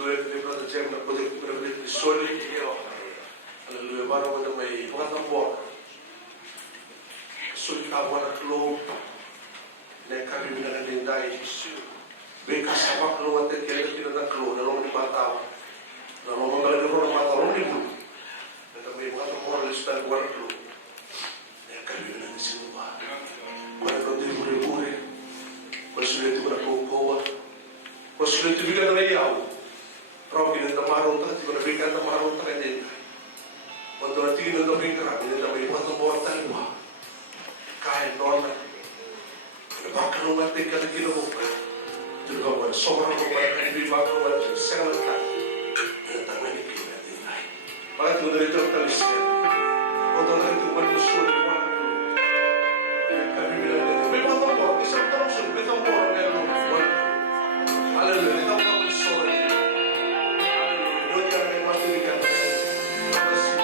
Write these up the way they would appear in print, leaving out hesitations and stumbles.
Hallelujah, kini Brother Jem na pwede pinabilit ni Soli iyo. Hallelujah, para mo na may mga tambor. Soli ka mo na klob. Na kami minaninday Jesu. Beka sabak lo at kaya tinatang klob na long ni mataw. Na long mga lalo na mataw long ni mo. Na may mga tambor listan ko na klob. Na kami minanin sinuwa. Kaya ito din uri-uri. Kaya sulit ko na kukuha. Kaya sulit ibigay na iyaw. Pero kinantamarong ta, di ko nabigyan tamarong ta kanina. Cuando natin na nabigyan, may mga tambor tayo. Kahit noon na. Bakal natin ka na ginawa. Diba mo, sobrang mo pa na ibibagaw natin. Sangat ka. Pinatangin ni Kina din ay. Bakit mo narito ang talisyan? Kung narito ang manusun, iwan ang lulo. Kami bilang natin. May mga tambor, isang talusun, may tambor ang ngayon. Hallelujah, ito ang manusun. Hallelujah, doon ka na yung matulikan na yan. Hallelujah.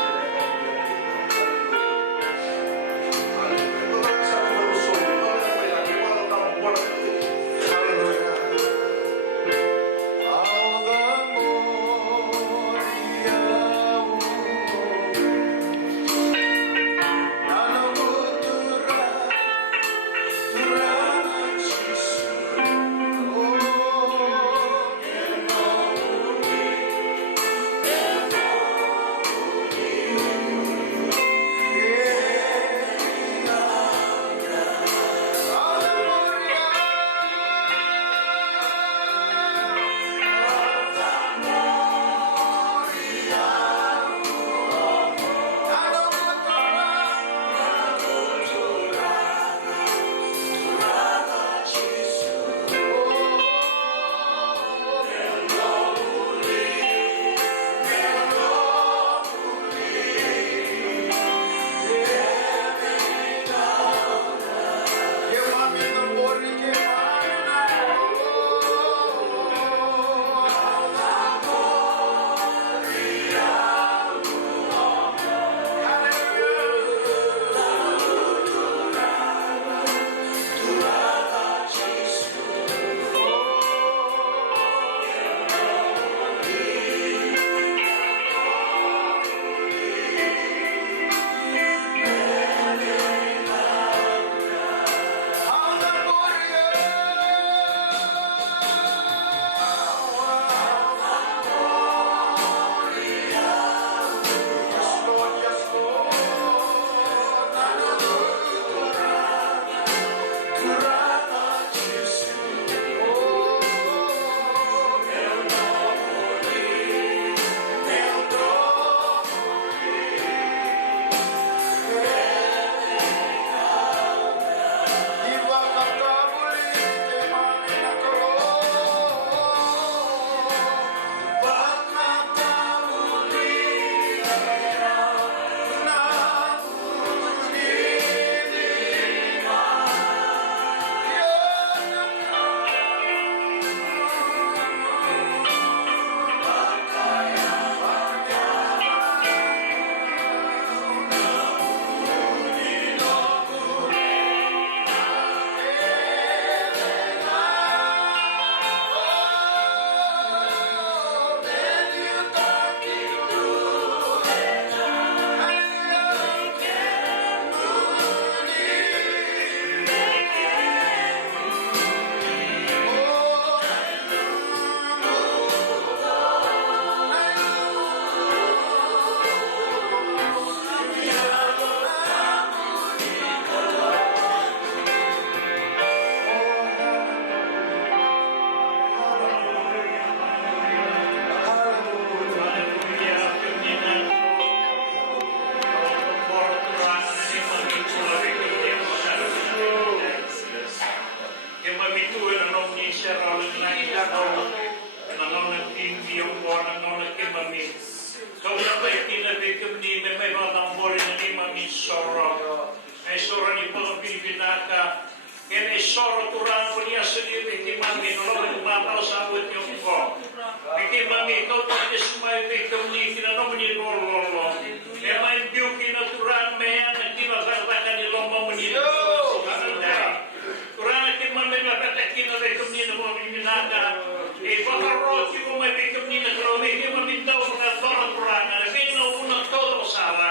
kiko may bigyan ni na klobe, kiko mamindaw mga torang kuranga, na kayo na unang todo sala.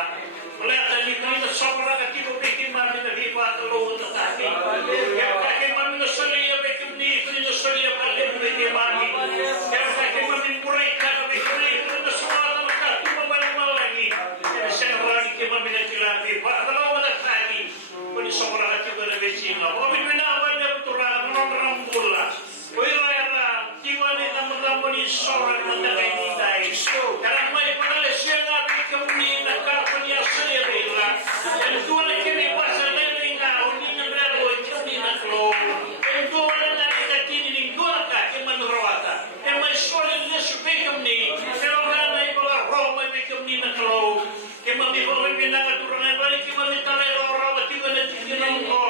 Wala tayo ni na sobra ka kiko bigyan mami na hipa at loob na taki. Kaya kaya mami na saliya bigyan ni, kung na saliya ka rin bigyan mami. Kaya kaya mami muray ka na bigyan ni, kung na sumala na ka, kung mabalang-malangi. Kaya siya na walang kaya mami na kilati. Para dalawa na taki, kung sobra ka kiko na bigyan na. Kung minawa niya puturang, nung mula. Uy, Raya, kiwani naman ni Sora ng nagkainitay. Karang may panalis siya nga bigyan ni nagkarapon niya sa nirila. Yan doon na kiniwasan na yung nga, hindi na bravo, hindi na klo. Yan doon na nakikatinin doon ka, kimanrawata. Yan may solid na siya bigyan ni, pero nga na yung mga Roma bigyan ni na klo. Kimamipawin pinakaturangan ba, kimamitalay oraw at yung natitinang ko.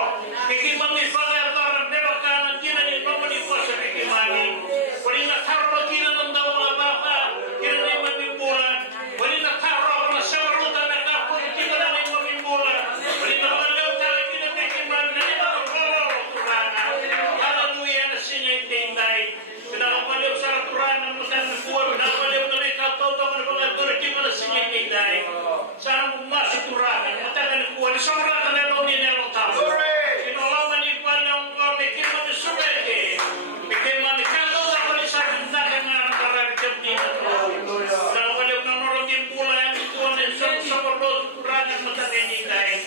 Kimamipalay oraw, pero ka nang tinanin pa mo ni po sa bigimani. Wali na taro kina ng daw mga baka, kina na yung mamimbulan. Wali na taro na sa maruta na kapon, kina na yung mamimbulan. Wali na malaw tala kina bigimani, na yung mga bawal turana. Hallelujah na sinya yung tinday. Pinakapaliw sa turana, masanagbuwan, pinakapaliw na rin katotong na mga turki mo na sinya yung tinday. Sana bumasi turana, matagal na kuwan, isang rata na noon yun yung tao. Kinolaman yung kwan yung bikin mo ni Subeke. Bikin mo ni Kato na kali sa pindakan na nakaragkap ni Nato. Dahil kaliw na norong yung pula yung ituan yung sa parlot turana yung matagal niya tayo.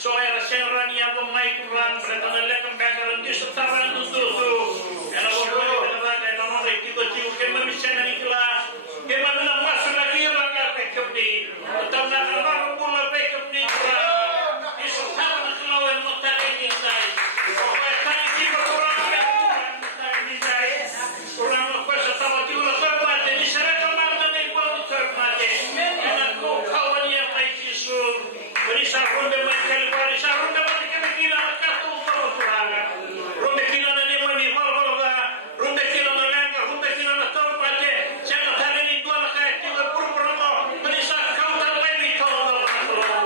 So ay rasera niya po may kurang, berita na lekang bakaran di sa taran ng tuso. Kaya na wala yung pinaraga, ito mo rin tiko-tiko, kaya mamisya na ni Kilas. Kaya mamilang maso na kaya lang yung backup ni. Ito na kanarang pula backup ni kurang. Iso tama na kalawan mo tayo ni tayo. O kaya tayo tiko kurang kurang tayo ni tayo. Kurang mo pa sa tawa tiko na sa pati. Ni sa rekamang na may pang sa pati. Kaya na kung kawan niya kay Jesus. Kani sa ronde may kalipari sa ronde may kina katong kurangan. Ronde kina na ni mani balbalga. Ronde kina na lenga, ronde kina na tawpate. Siya na tali ni dua na kaya kina purpuramo. Kani sa kautan lewi tawag na kulo.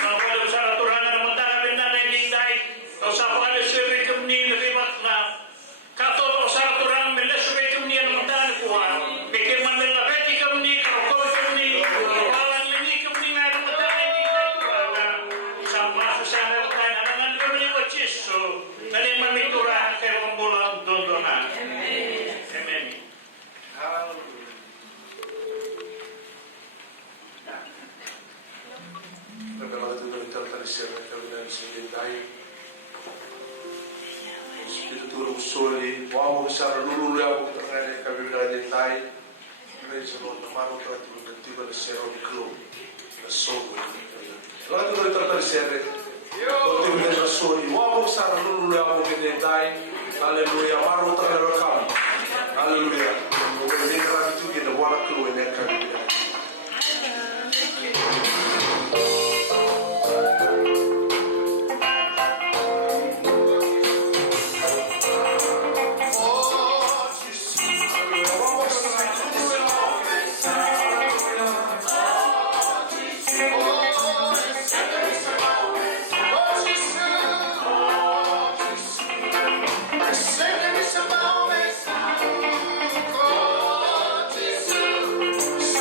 Na wala sa turangan na matagapin na nilingday. O sa pagkali sirri kumni ribat na. Kato sa turangan may lesri kumni na matagapin kuha. Bikin man may labeti kumni, karokoy kumni. Walang lini kumni na matagapin. Sama susana tayo na naman kami ni Wachiso na ni mamitura kayo ang bulang dondonan. Amen. Nagkaroon ito ng talisyan na kami na sige tayo. Espiritu Soli, wawang sa nalululoy ako tangay na kami na din tayo. Praise the Lord, naman ito at yung nagtiba na siya ng club na soul. Lahat ito ito talisyan rin. Kung ito na soli, wawang sa nalululoy ako kinitay. Hallelujah, maro tayo na kami. Hallelujah. Hindi ka lang ito ginawa na club na kami. Second is a moment, oh, Jesus.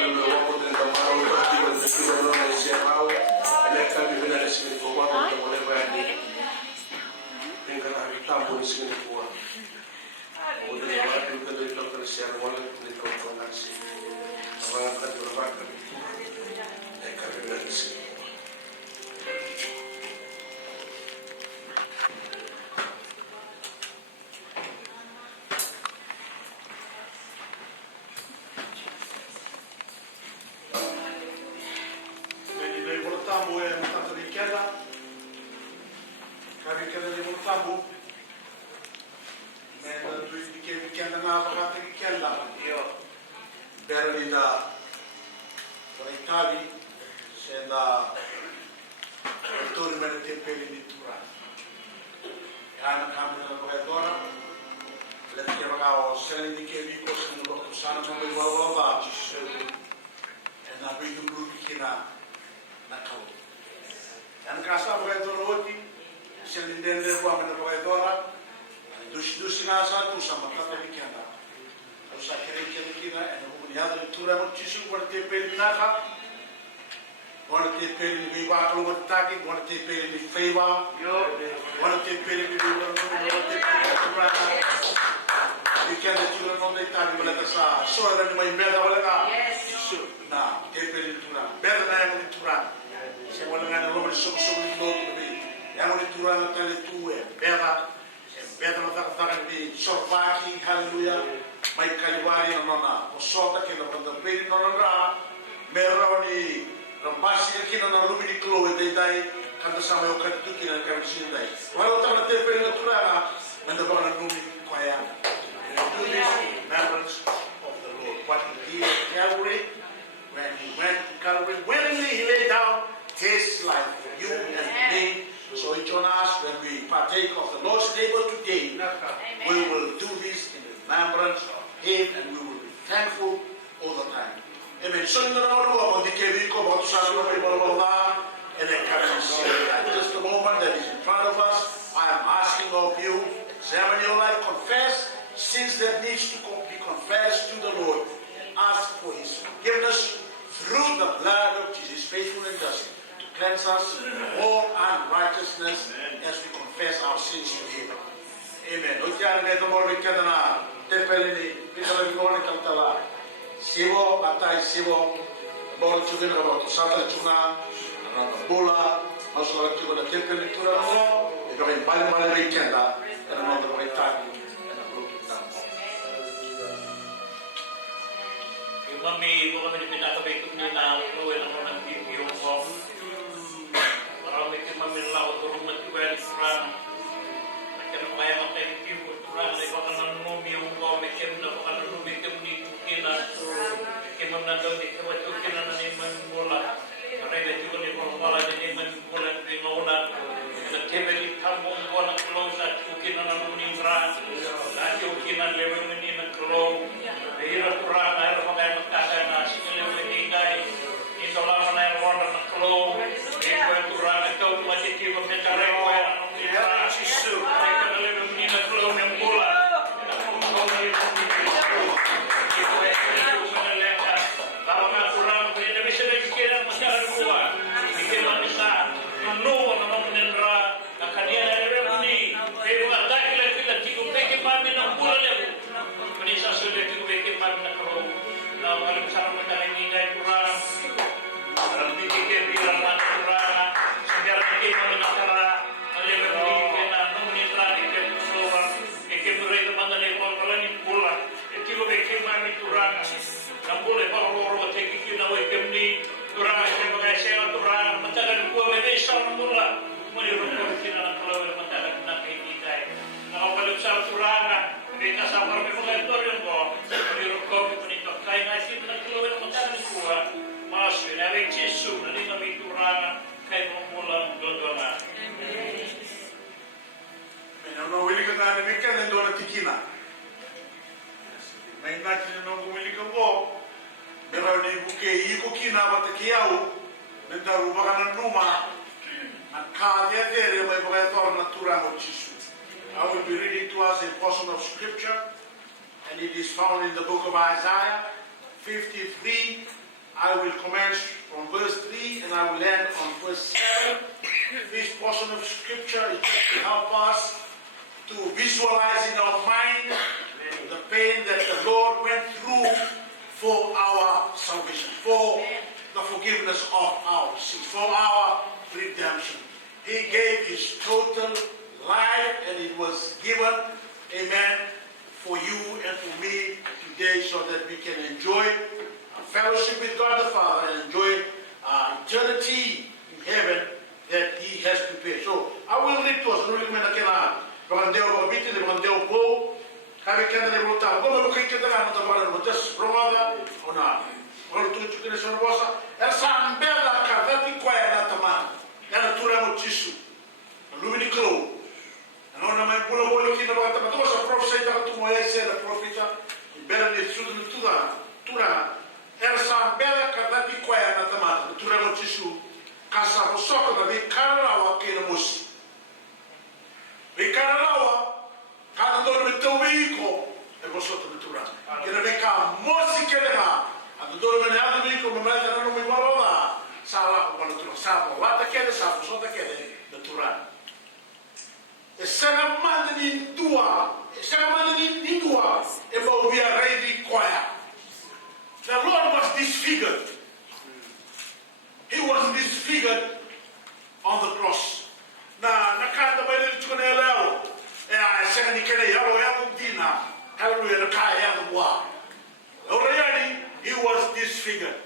hallelujah. Wako din tamaro ba di ba di ba no na siya how. Ele kami binali sini ko wako din mo le ba ni. Tinggal hari tamu di sini ko. Udah ba di ka dito ka siya wala ni ko ko na si. Mga ka di ba ka. Ele kami binali sini. Just the moment that is in front of us, I am asking of you, examine your life, confess sins that needs to be confessed to the Lord. Ask for His forgiveness through the blood of Jesus, faithful and just, to cleanse us from all unrighteousness as we confess our sins to Him. Amen. Sibo, Matai Sibo, Bor Chugin about Sata Chuna, Bola, also like you to take the lecture of law, you know, in Bali weekend, and another way time, and a group of them. Mami, kung kami pinakabay ko nila, kung wala mo ng video ko, marami kong mamilaw, turong matuwal sa nagkanong kaya makaipiw ko, turang na iba ka ng numiyong ko, may kem na baka ng numiyong kem ni Kukina, kemam na daw ni Kukina na naman mula, maray na tiyo ni Kukina na naman mula, pinuna, nagkebeli kamong ko na close at Kukina na numiyong ran, at Kukina lewe mo ni na close, Hira turang na hira mga magkakaya na sikili meningay. Ito lang na yung wala na klow. Ito yung turang ito matitibag na karek ko yan. Anong ito na sisu. Ay kanalibig mo nila klow ng mula. Anong klow na yung sisu. Ito yung manaleka. Tama nga turang. Kaya nabi sila kikilang masyara buwa. Kikilang isa. Manuwa na mga nindra. Nakaniya na rin ni. Kaya mga dahil sila. Tigupeke mami ng mula lewo. Manisa sulit tigupeke mami ng klow. Na alam sa mga kaliningay kurang. Alam dikikir bilang na kurang. Sejarah dikikir mami ng kara. Alam dikikir na nung nitra dikikir kusulang. Dikikir muray na mga nipon kalanin pula. Tigupeke mami kurang. Nang boleh baru-baru tigikir na wekem ni. Kurang ay mga siya kurang. Matagal ko may isang mula. Manirupon sila ng klow na matagal na kainigay. Nakapalit sa kurang. Kita sa mga pagkakantoryon ko. Manirupon ko nito. Kaya nga sila ng klow na matagal kuha. Masih dari Yesus dari kami turang kay mumulang dodona. Ano wili ka na weekend ndo na tikina. May natin no wili ka po. Pero ni buke iko kina batakiyaw. Nenda ruba ka ng numa. Ang kaya may pagkator na turang of Jesus. I will be reading to us a portion of scripture, and it is found in the book of Isaiah 53 I will commence from verse 3 and I will end on verse 7. This portion of scripture is just to help us to visualize in our mind the pain that the Lord went through for our salvation, for the forgiveness of our sins, for our redemption. He gave his total life and it was given, amen, for you and for me today so that we can enjoy fellowship with God the Father and enjoy eternity in heaven that he has prepared. So I will read to us, just brother, the Lord was disfigured. He was disfigured on the cross. He was disfigured.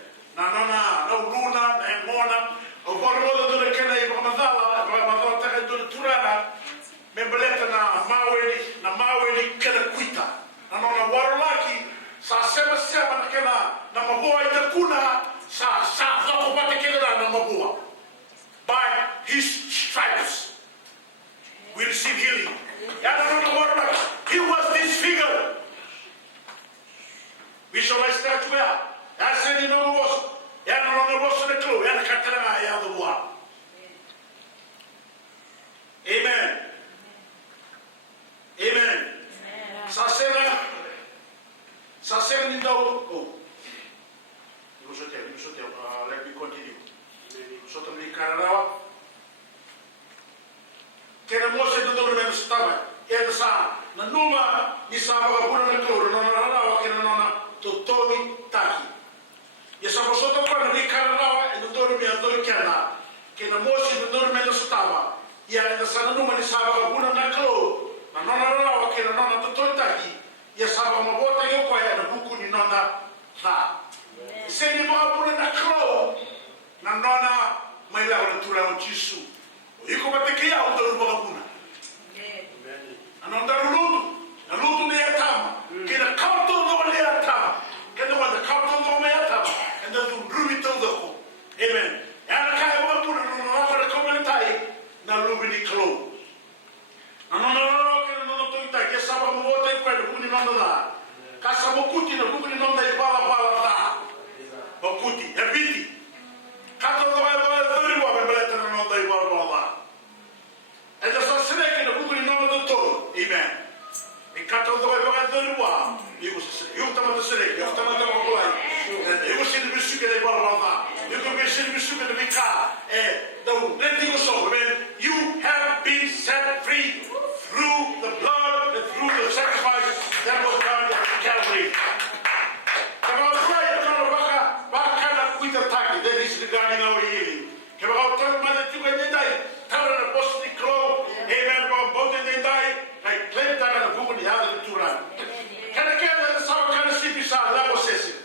By his stripes we receive healing. He was disfigured. Visualize that well. That's any no was. The clue. Amen. Amen. Sasera no. Let me continue. Kena Mose no dole men stava. Ele sa na numa ni sa ba buna na kloro no na kena nona to tomi taki. Ya sa bosoto kwa ni karalawa no dole me dole kena. Kena Mose no dole men stava. Ya na sa na numa ni sa ba buna na kloro na nona kena nona to tomi taki. Ya sa ba mabota yo kwa ya na buku ni nona sa. Se ni ba buna na kloro na nona mai la ora tura o Jesu. Iko bateke ya o do baguna. Anonda lutu ne atama. Kina kauto no ne atama. Kena wanda kauto no me atama. And then to rubi to the ko. Amen. Ya na kai baguna no na para comentai na lubi ni klo. Kena no to ita ke saba mo bota ko no buni no da. Kasa mo kuti no buni no da bala da. Bakuti, ebiti. Kato no vai vai no beleta no da bala. And the Sasseneke, the Google number the total. Amen. In Kato, the Wava, you was you come to say, you have to and you will see the Misuka de Barava. You can be seen Misuka de Mika. The letting us over. You have been set free through the blood and through the sacrifice that was done at Calvary. That is regarding our healing. Amen. Both in the die, like plenty of Google the other two run. Can I get the sound kind of sleepy sound? That was it.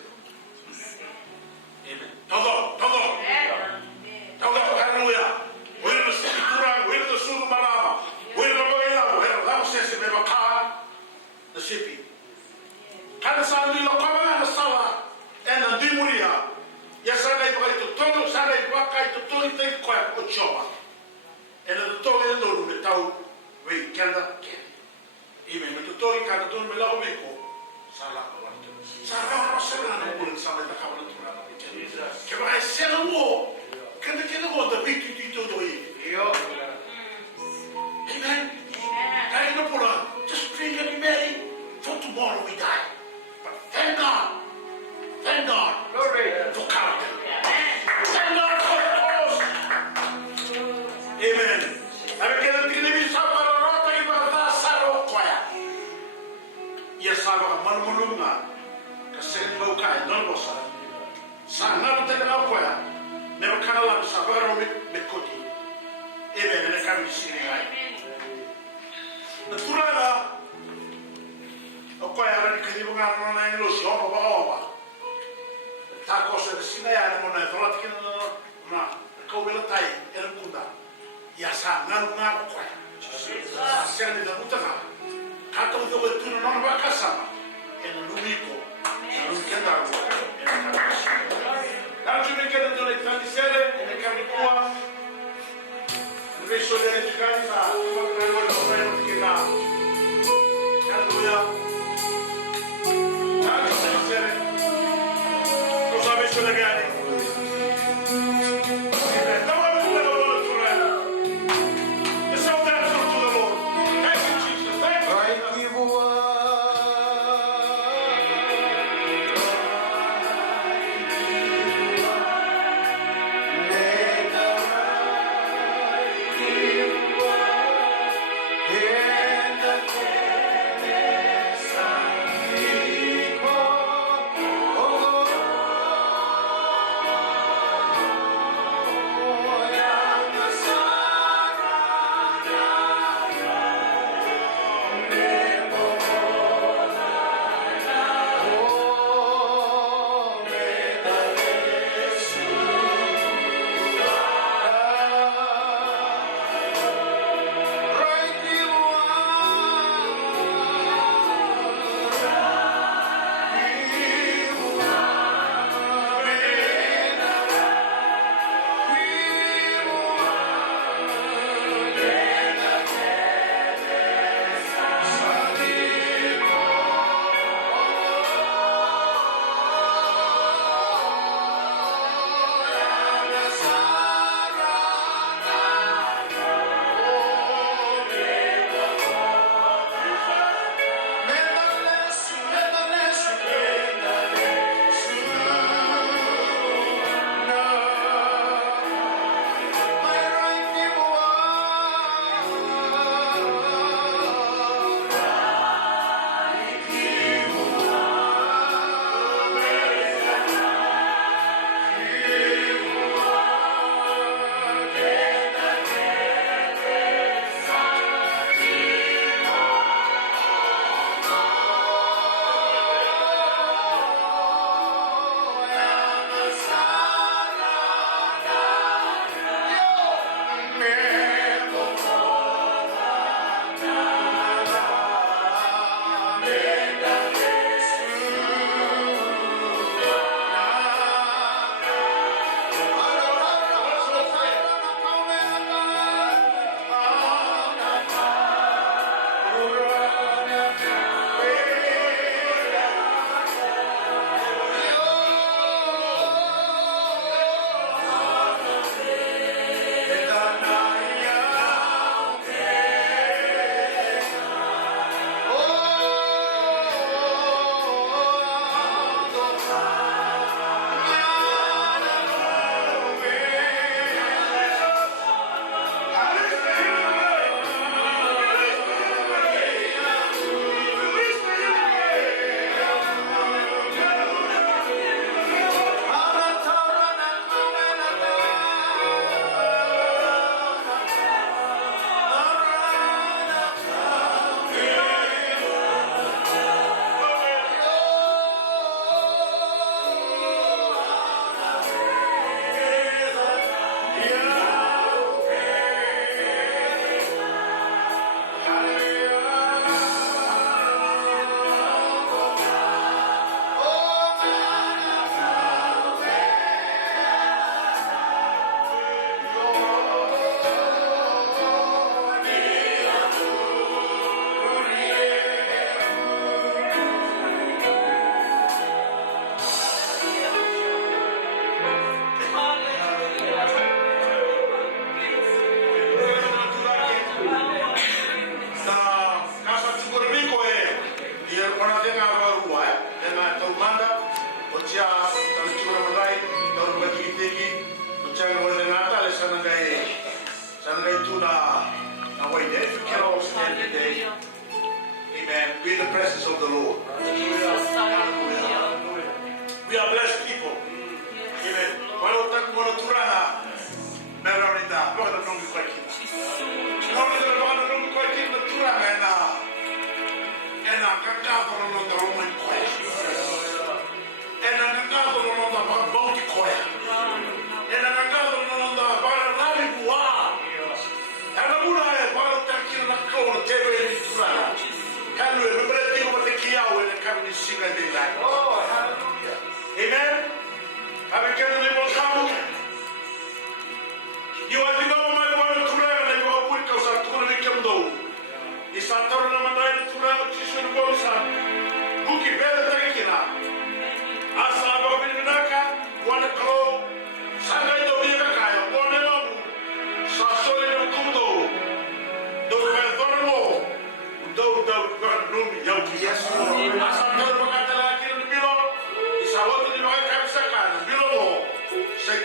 Amen. Todo. Hallelujah. We're the sleepy Turan, we're the Sulu Marama, we're the Royal, we're the Lamses in the car, the sleepy. Can the sound be Lokama and the Sala and the Dimuria? Yes, I like to Tono, Sala, Wakai to Tony, take quiet. Sana teka na koya. Never kana la sa ba ro me koti. Ebe ne ka mi sini ai. Na turala. Koya ra ni kidi bunga no na ngelo so ba ba. Ta cosa de sina ya no na thot kin na ko bela tai era kunda. Ya sa na koya. Siamo da buttata. Canto dove tu non va a casa. E l'unico. Non che andavo. Oggi mi chiedo delle tanti sere e ne cambio qua. Dove sono le giocate da non che va. Alleluia. Tanti sere. Cosa avessi le gare? Amen. Be in the presence of the Lord. Hallelujah. We are blessed people.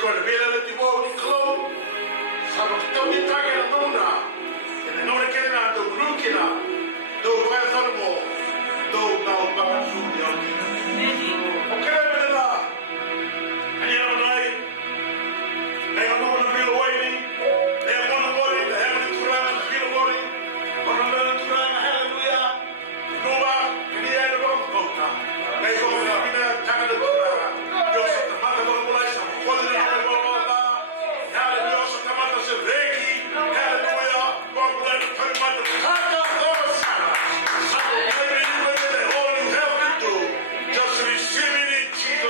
kona vela le tivo ni klo. Sabe que tau ni take na nona. E na nona kere na do rukina. Do vai sarmo. Do na o baka su ni o ki. O kere me na. Ani a nai. Nei a nona vila waini. Nei a mona wori. Nei a mona turana vila wori. Mona mena turana hallelujah. Nova. Kini e na wong kota. Nei o na mina taka na turana. Yo sa tamaka wala mulai sa. Wala na wala wala. Hallelujah. Sa tamaka sa reki. Hallelujah. Wala na tamaka. Kaka Hosanna. Just receive it in Jesus'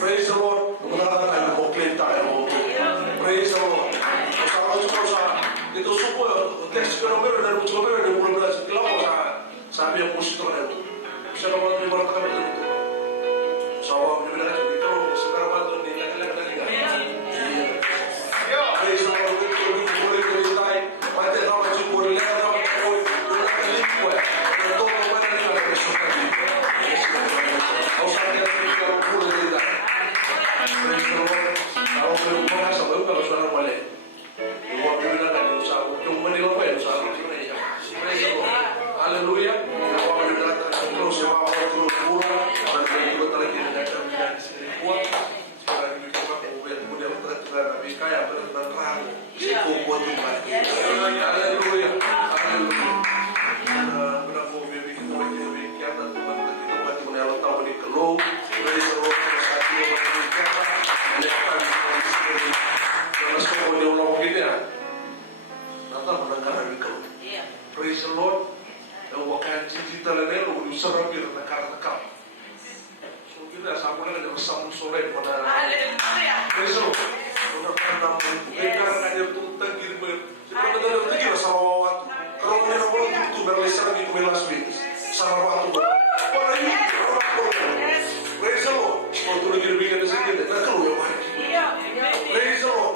Praise the Lord. the Lord. And what kind of digital and then we serve here in the car of the cup. So kita sama lagi ada bersama soleh pada. Praise the Lord. Kita pernah kita ada tuh tangkir ber. Kita ada tangkir sama waktu. Kalau kita mau tuh berlesar di kemelas bis. Sama waktu. Pada ini. Praise the Lord. Waktu lagi lebih dari sini. Kita keluar lagi. Praise the Lord.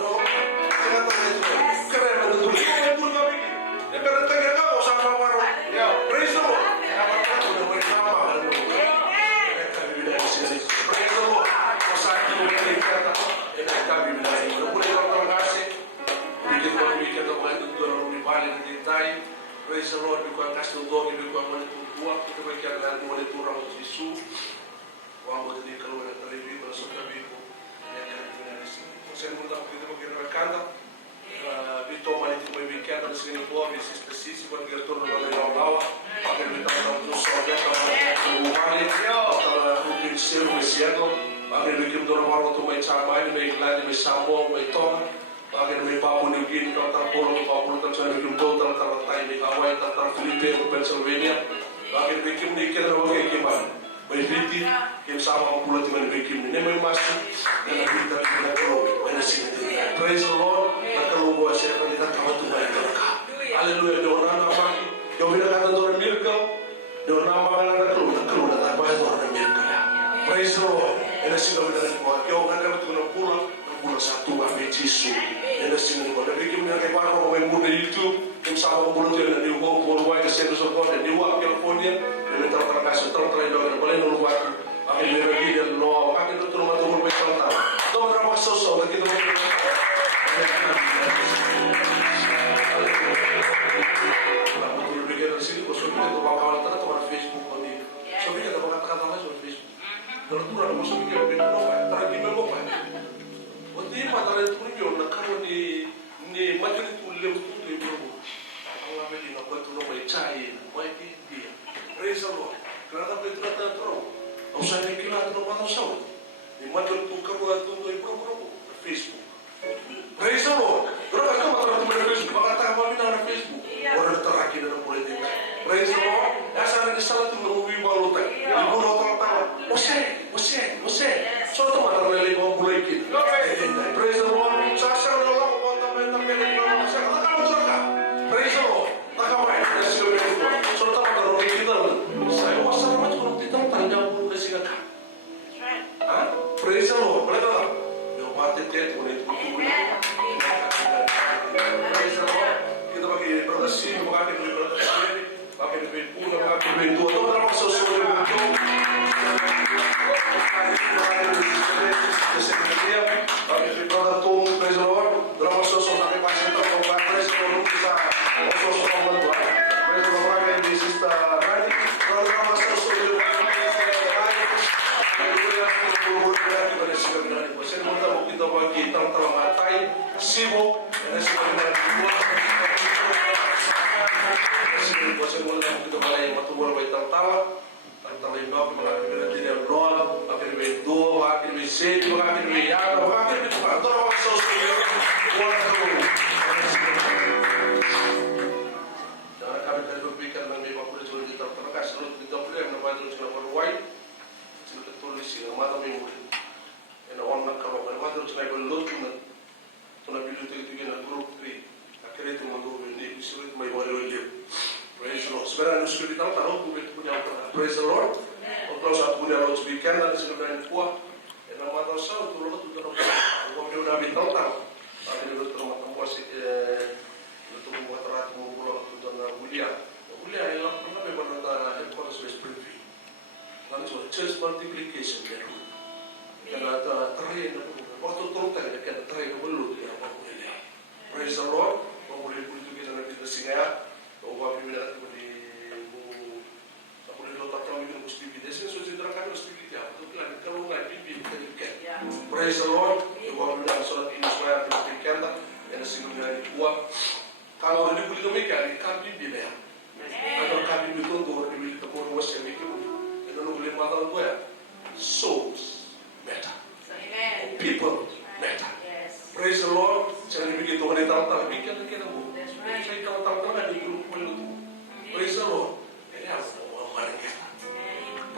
Kita tahu itu. Keren ada tuh. Kita pun kami. Dia bertanya kamu sama warung. Praise the Lord. Apa tahu udah bersama. Praise the Lord. Kosa itu dari kata. Kita kami bilang. Boleh orang kasih. Kita bukan itu orang di balik di tai. Praise the Lord. Bukan kasih doa. Bukan menentukan. Kita berkata dengan boleh turang Yesus. Wang boleh di kalau ada terlebih kalau sudah biru. Ya kan di sini. Saya minta kita mengira kata. Vito maliti mai bichiata di Singapore, si spesisi quando che torno da Laura, anche mi danno un soldo per umani, per tutti il cielo e siego, anche mi che torno a tu mai chamai, mai gladi, mai samo, mai tom, anche mi papu New Guinea, tanto polo, papu tanto mi che do tanto tai mi Hawaii, tanto Filippine, Pennsylvania, anche mi che mi che non che che mai. Mai viti, che sama pula di mai che mi ne mai masti, nella vita di una colore, e si praise the Lord. Kalau buat saya akan kita tahu tu baik terkah. Haleluya. Doa nama, doa kita kata doa miracle. Doa nama kita keluar tak baik doa miracle. Praise the Lord. Ini sih doa kita buat. Kau kan kita tu pulang satu kami Yesus. Ini sih doa. Tapi kita nak buat orang yang muda YouTube, yang sama muda tu yang di worldwide Centers of God, di California, yang terkasih terkait boleh nunggu waktu. Akhirnya dia doa. Akhirnya tu rumah tu berbaik tak. Doa ramah sosok lagi tu. Kalau tu orang masuk ke dalam rumah, teragi membawa. Waktu ini pada hari itu nak kalau ni macam itu lewat tu dia berbuat. Allah beri nak buat tu rumah cai, baik dia. Praise the Lord. Kerana betul betul terus. Usah ni kira tu rumah tu sahaja. Ni macam tu kamu tu dia berbuat Facebook. Praise the Lord. Orang akan mahu tu mereka Facebook. Maka tak mahu kita orang Facebook. Orang teraki dalam politik. Praise the Lord. Asal ada salah tu mengubi balu tak. Ibu nonton tahu. Você. Só tu mahu lelaki bawa boleh kita. Praise the Lord. Saya orang bawa tambah. Saya tak kamu cakap. Praise the Lord. Tak kamu. Só tu mahu lelaki kita. Saya wasar macam orang kita tanya pun kasih kakak. Praise the Lord. Boleh tak? Mati tiap boleh itu. Kita bagi berkasi, bagi berkasi, bagi berpuluh, bagi berdua. Tuhan dalam sesuatu yang betul. Bagi berpuluh tuh, praise the Lord. Dalam sesuatu yang pasien terkongkak, praise the Lord kita sesuatu yang betul. Praise the Lord yang di sista hari. Kalau dalam sesuatu yang kita bagi tentang matai sibuk dan sebenarnya kita balai matu bola bayi tertawa tentang lima mengakhiri dia doa akhirnya doa akhirnya sedi akhirnya ya akhirnya itu orang sosial bola terus jangan kami berpikir mengenai apa pun yang kita terkas kita boleh menambah terus nomor white kita tulis yang mana minggu ena onna kama bana madro tsai bal lotu na tuna bilu te tigena group 3 akere te mando ni bisiwet mai wale wale praise the Lord spera no spiritual taro ku punya praise the Lord otros at punya lo weekend dan sebenarnya kuah ena madro sa tu lo tu taro ko me una vital taro akere lo tro mata mo si lo tu mo tara tu mo lo tu na William ila pernah me bana headquarters Springfield dan so church multiplication there. Karena terakhir waktu turun tadi kita terakhir belum dia apa boleh. Praise the Lord. Boleh pun itu kita nanti tersinggah. Bahwa pimpinan itu di tak boleh lo tak tahu itu mesti bidesen so cedera kan mesti kita. Itu kan kalau nggak pimpin kita dikat. Praise the Lord. Bahwa pimpinan solat ini supaya diberikan yang sehingga kuat. Kalau ini boleh demikian kan pimpin ya. Atau kami itu untuk diberi tepung wasnya itu. Itu boleh matal tu ya. Souls matter. Amen. People matter. Yes. Praise the Lord. Jangan begitu wanita tak bikin kita bu. That's right. Saya tahu kan di grup itu.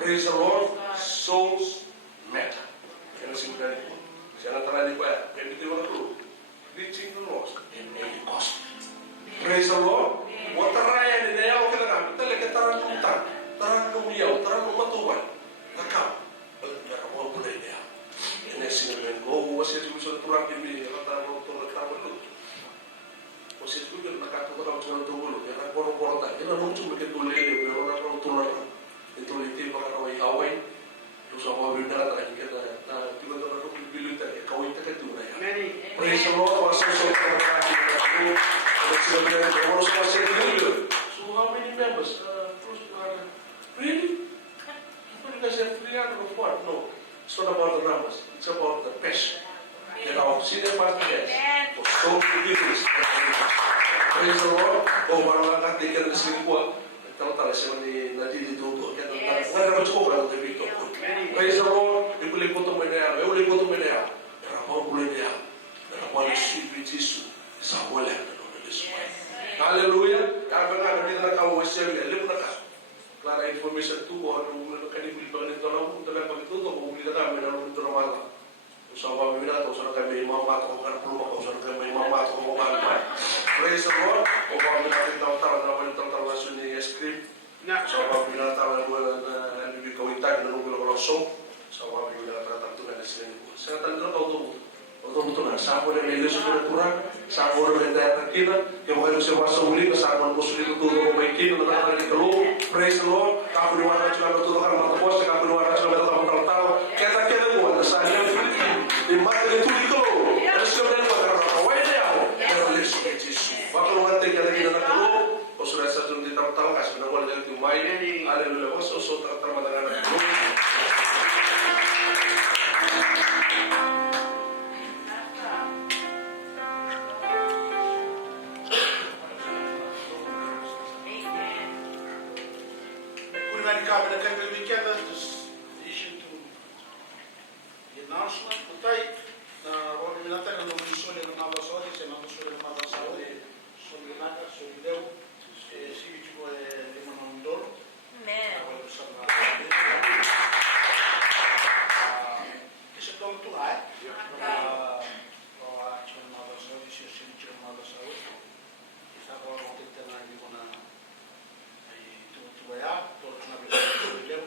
Praise the Lord. Souls matter. Kaya nasimula niyo. Siya natala niyo pa. Kaya hindi mo na reaching the lost in any cost. Praise the Lord. Wataraya ni Nayaw kailangan. Talaga tarang lumutang. Tarang lumiyaw. Tarang lumatuwan. Nakam. Nakamuha po na niya. And I sing again. Oh, was it gusto na turang kibili. Nakatama ito. Nakatama ito. Was it gusto na nakatuwa sa ng tumulo. Yan ang porong-porong tayo. Yan ang nung sumikitulili. Pero nakatuwa na. Ito ulit yung mga kaway-kaway. Yung sa mga binara tayo. Na di ba ito na nung bibilin tayo. Kaway tayo ito na yan. Praise the Lord. Pasal sa mga kaway. So how many members? Really? You guys have 300 or what? No. It's not about the numbers. It's about the passion. And our senior pastor has for so many difference. Praise the Lord. Oh, marang nakatikan na sila po. Nagtala-tala siya ni natitituto. Wala naman ko para ito dito. Praise the Lord. Ipuli po itong manayang. Ipuli po itong manayang. Narapang po manayang. Narapang si Jesus. Sa wala na naman this one. Hallelujah. Kaya nga nandito na kawo siya. Alam mo na ka. Clara information to ko. Ano kanibuli pa ganito na kung talagang pagituto. Kung buli na namin ano nito na mata. Kung saan kami minato. Kung saan kami may mga mato. Kung saan kami may mga mato. Kung saan kami praise the Lord. Kung kami natin tawag-tawag na kami tawag-tawag na ni script. Kung saan kami minato na nabibigawitag na nung gulang song. Kung saan kami minato na sila ni Buwan. Sa talagang tawag betul-betul sapo na may Diyos na kurang, sapo na may daya kita, kaya mga Diyos yung masa uli, kasama mo suli tutulong may kita, na nakakali ka loob, praise the Lord, kapuliwanan sila natulong ka ng mga tapos, kapuliwanan sila natulong ka ng tao, kaya takila mo, nasa niyang Pilipin, di mati na tuloy ko, ano sila na yung magkarakaway na ako, pero let's go kay Jesus. Baka naman tayo na rin na natulong, o sila sa dun di tawag-tawag, kasi na wala nila tumay, hallelujah, o so tara-tara na natulong. Cabinet can be gathered this addition to the announcement. Today, what we are going to do is solely the mother sorry, and not solely the mother sorry. Solely nada, solely deu. Se tipo é limonondor. Amen. Isso é todo tu aí. A tipo mother sorry, se o tipo mother sorry. Isso agora vou tentar na limona. Tuaya, todo na vida do Leo,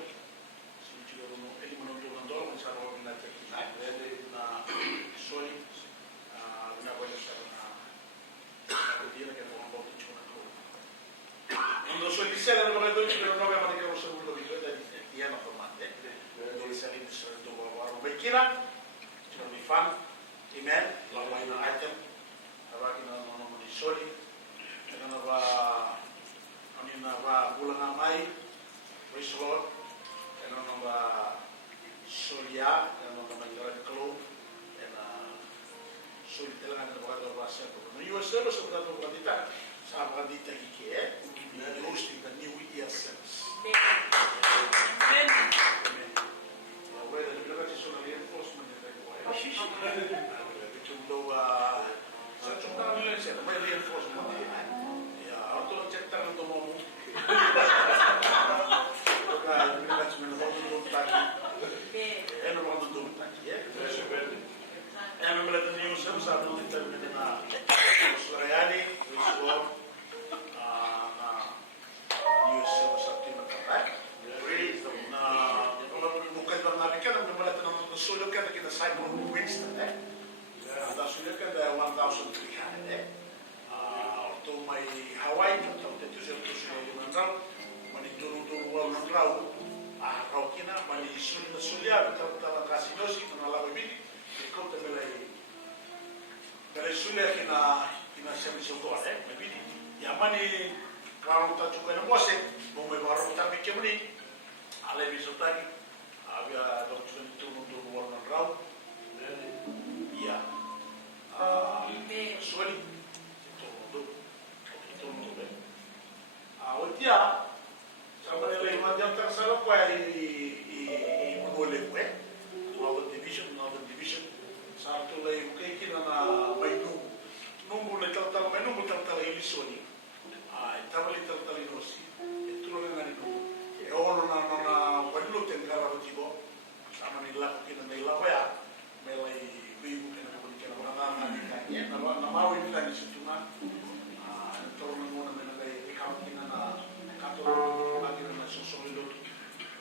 se tirou no ele mandou do Andor, mas agora na técnica, ele na Sony, na coisa na dia que vão voltar de uma coisa. Quando sou disse era no meio do não vai mais que o segundo vídeo da dia na formato, ele se ali disse do agora bequina, tirou de fan, email, lá vai na item, agora que não de Sony, não vai Anina va bulan amai, praise the Lord. Eno nova solia, eno nova ingala de club, soli telan eno nova basa. No USA lo sobre la bandita, sa bandita que é, hosting the New Year service. Amen. Amen. La weda de verdade só na reinforcement de recuo. Que tu sa chunga no le se, vai reinforcement. Auto certa non domo. Oka, mi faccio meno modo di stare. E non vado dove stare, E non me la teniamo sempre stato di terminare Sorayani, Wiswo, US Sattima Kapak. Bukan bernabikan, non me la teniamo solo che sai non Winston, Adesso io che da 1300, to my Hawaii to the Tuesday mani dulu wal rau rau kina mani sulia tala kasinosi manala bibini ko te mele sulia kina semi soto bibini ya mani karo ta chuka na mose mo me baro ta bikemni ale bisotani avia doctor tu wal rau ya suali Otia, sama nila yung mga tercero po ay i-mugole po Northern Division. Sa tulay yung kay kina na may nungo na taltala, may nungo taltala yung lisoni. Tabali taltala yung rosi. Ito lang nga nito. Ono na wadlute mau ini lagi situngan. Turun muna menagay ikaw na katulong lagi na susunod.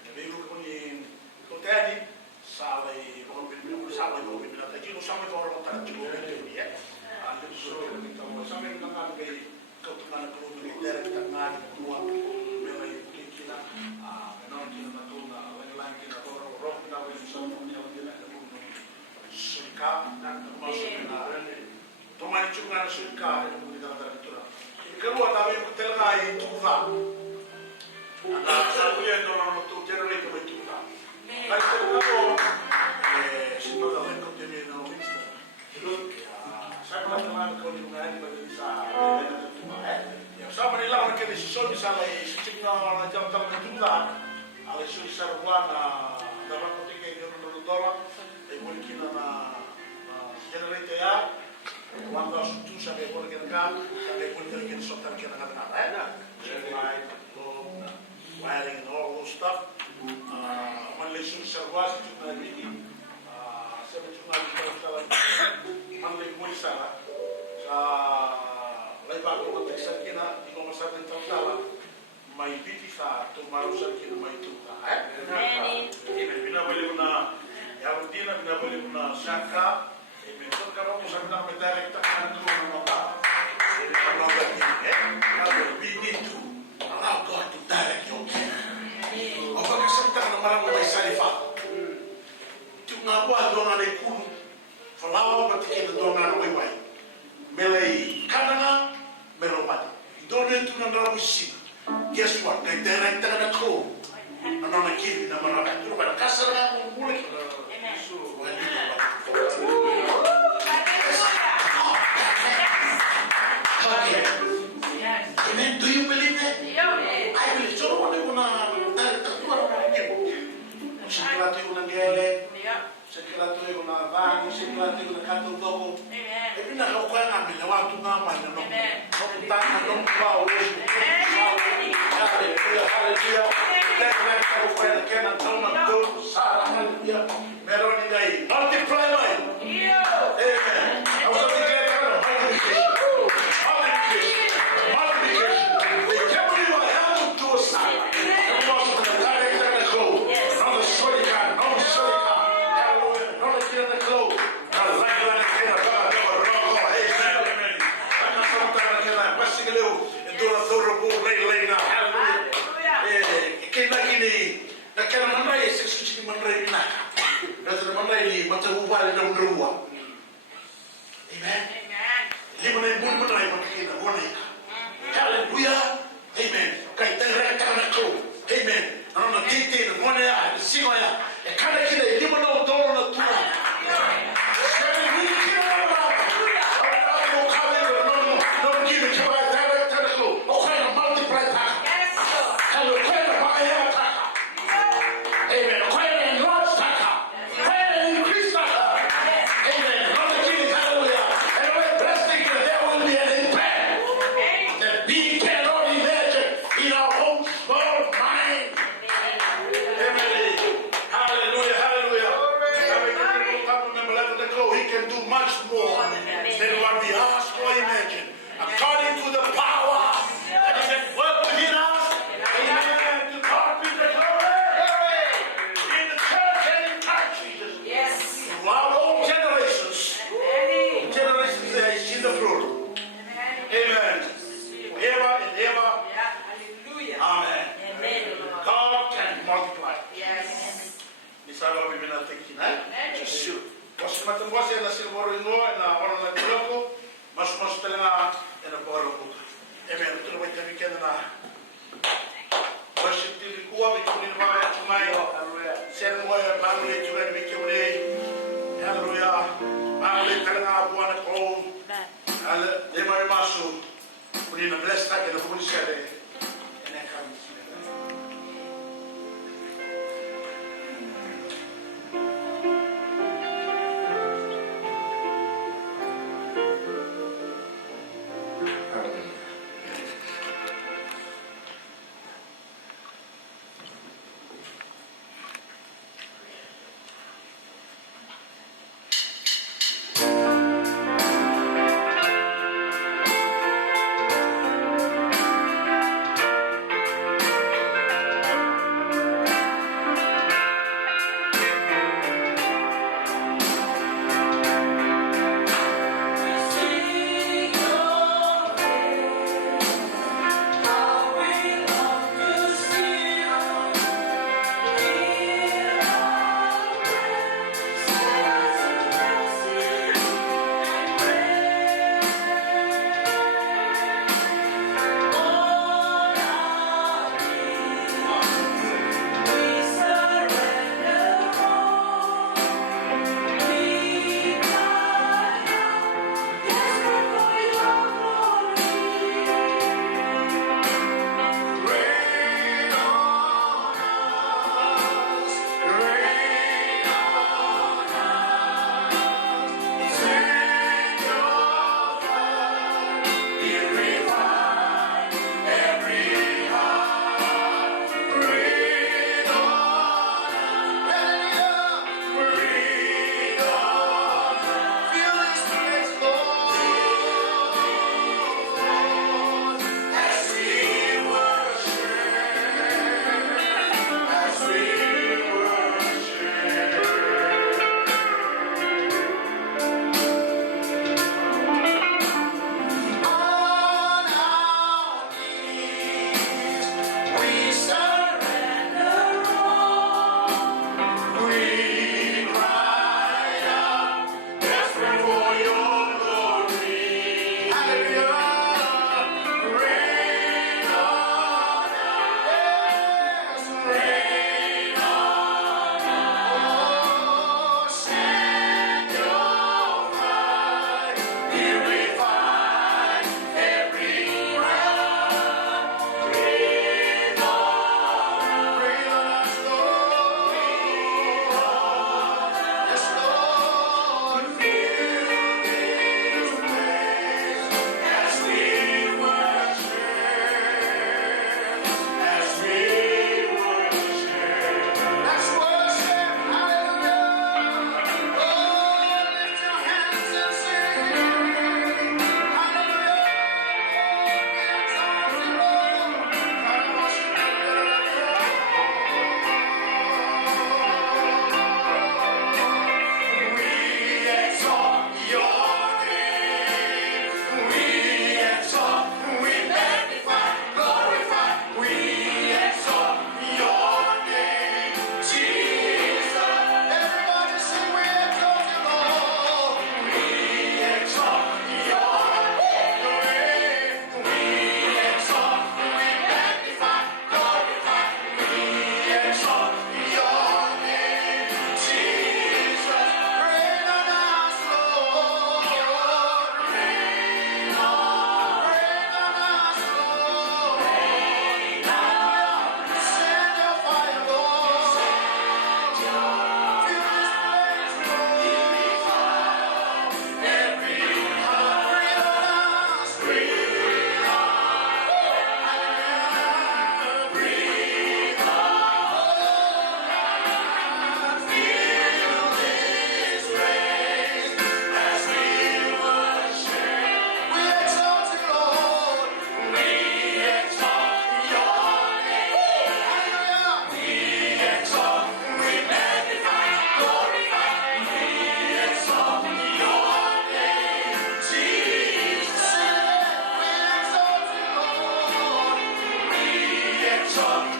Jadi ko ni kutani salay ko binatay kino sa may orang taga tulo ni ya. Ando so kita mo sa may mga kay kautunan ko ni direct na kuha may kikina ganon kino na to na lang kina ko ro na wen sa niya nila ko suka na masuk na tomani chunga na suka na mo dito na tura. Ikaw tabi ko talaga ay tuwa. Sabi yan doon ang mag-generate ko may tuwa. Kahit sa ko, simbaga may continue na Winston. Sabi ko naman ko yung nga, di ba din sa tuwa. Sabi nila ako nagkadesisyon, isa may isip na nandiyan talaga ng tuwa. Ang iso isa ruwa na dapat ko tingin yung $100, ay muli kina na generate yan. 1,200 sabi ko rin ka, sabi ko rin ka sotar ka na natin. Light, bulb, wiring and all those stuff. Manlay sumisarwa sa tiyong nabili. Sabi tiyong nabili ka lang. Manlay muli sana. Sa laibag ko matay sa kina, di ko masabing tawtala. May biti sa tumaro sa kina may tuta. Amen. Binabali ko na Yahudina, binabali ko na Shaka. Amen. So, karoon mo sabi na may direct na tulong ng mga we need to allow God to direct your care. O pagkasalita ka naman ang may salifa. Ito nga po ang doon na ikun. Falaw patikin na doon na nawayway. Melay kana nga, meron pati. Doon na ito na nawisip. Guess what? Nag-direct ka na ko. Ano na kiri na marami. Pero ba, kasara nga akong bulik. So, hindi na ba? Amen. Do you believe that? I believe. So, ano ko na tatuwa ko na kimo. Sigurado ko na gele. Sigurado ko na vani. Sigurado ko na katulog. Amen. E pinakakuha namin na wato naman na nung mapuntahan na nung bao. Hallelujah. Hallelujah. Dahil nagkakuha na kaya ng taon ng doon. Sara. Hallelujah. Meron nila multiply mo. Amen. Ako sa tigil ka na. Amen. Lima na yung mo na yung makikita mo na ika. Hallelujah. Amen. Kaya direct ka na ko. Amen. Ano na titi na mo na yan. Sino yan. E kada kila lima na udoro na tuwa. Sabi hindi kila na ba. Ako kami ko. No gini kaya direct ka na ko. O kaya na multiply taka. Hello. Kaya na makaya taka. Amen. Kaya na enlarge taka. Kaya na increase taka. Amen. Not the king. Hallelujah. And when blessing there will be an impact that we cannot imagine in our own small mind. Amen. Hallelujah. Hallelujah. He can do much more than what we ask or imagine. According to the power that is at work within us. Amen. To God be the glory. In the church and in Christ Jesus. Throughout all generations. Generations there is in the plural. Amen. Ever and ever. Amen. God can multiply. Ni sababu mimi natekina. Sure. Kasi matembose na silmoro ingo na orang na diloko mas tala na poro ko. Amen. Tulo may tabikan na. Worship dili kuwa bikunin mga tumay. Sen mo ya bangli tuwa bikune. Hallelujah. Bangli tala buwan ko. Ala de mai masu. Kuni na bless ta ke na kuni share. Ene kami. Purify.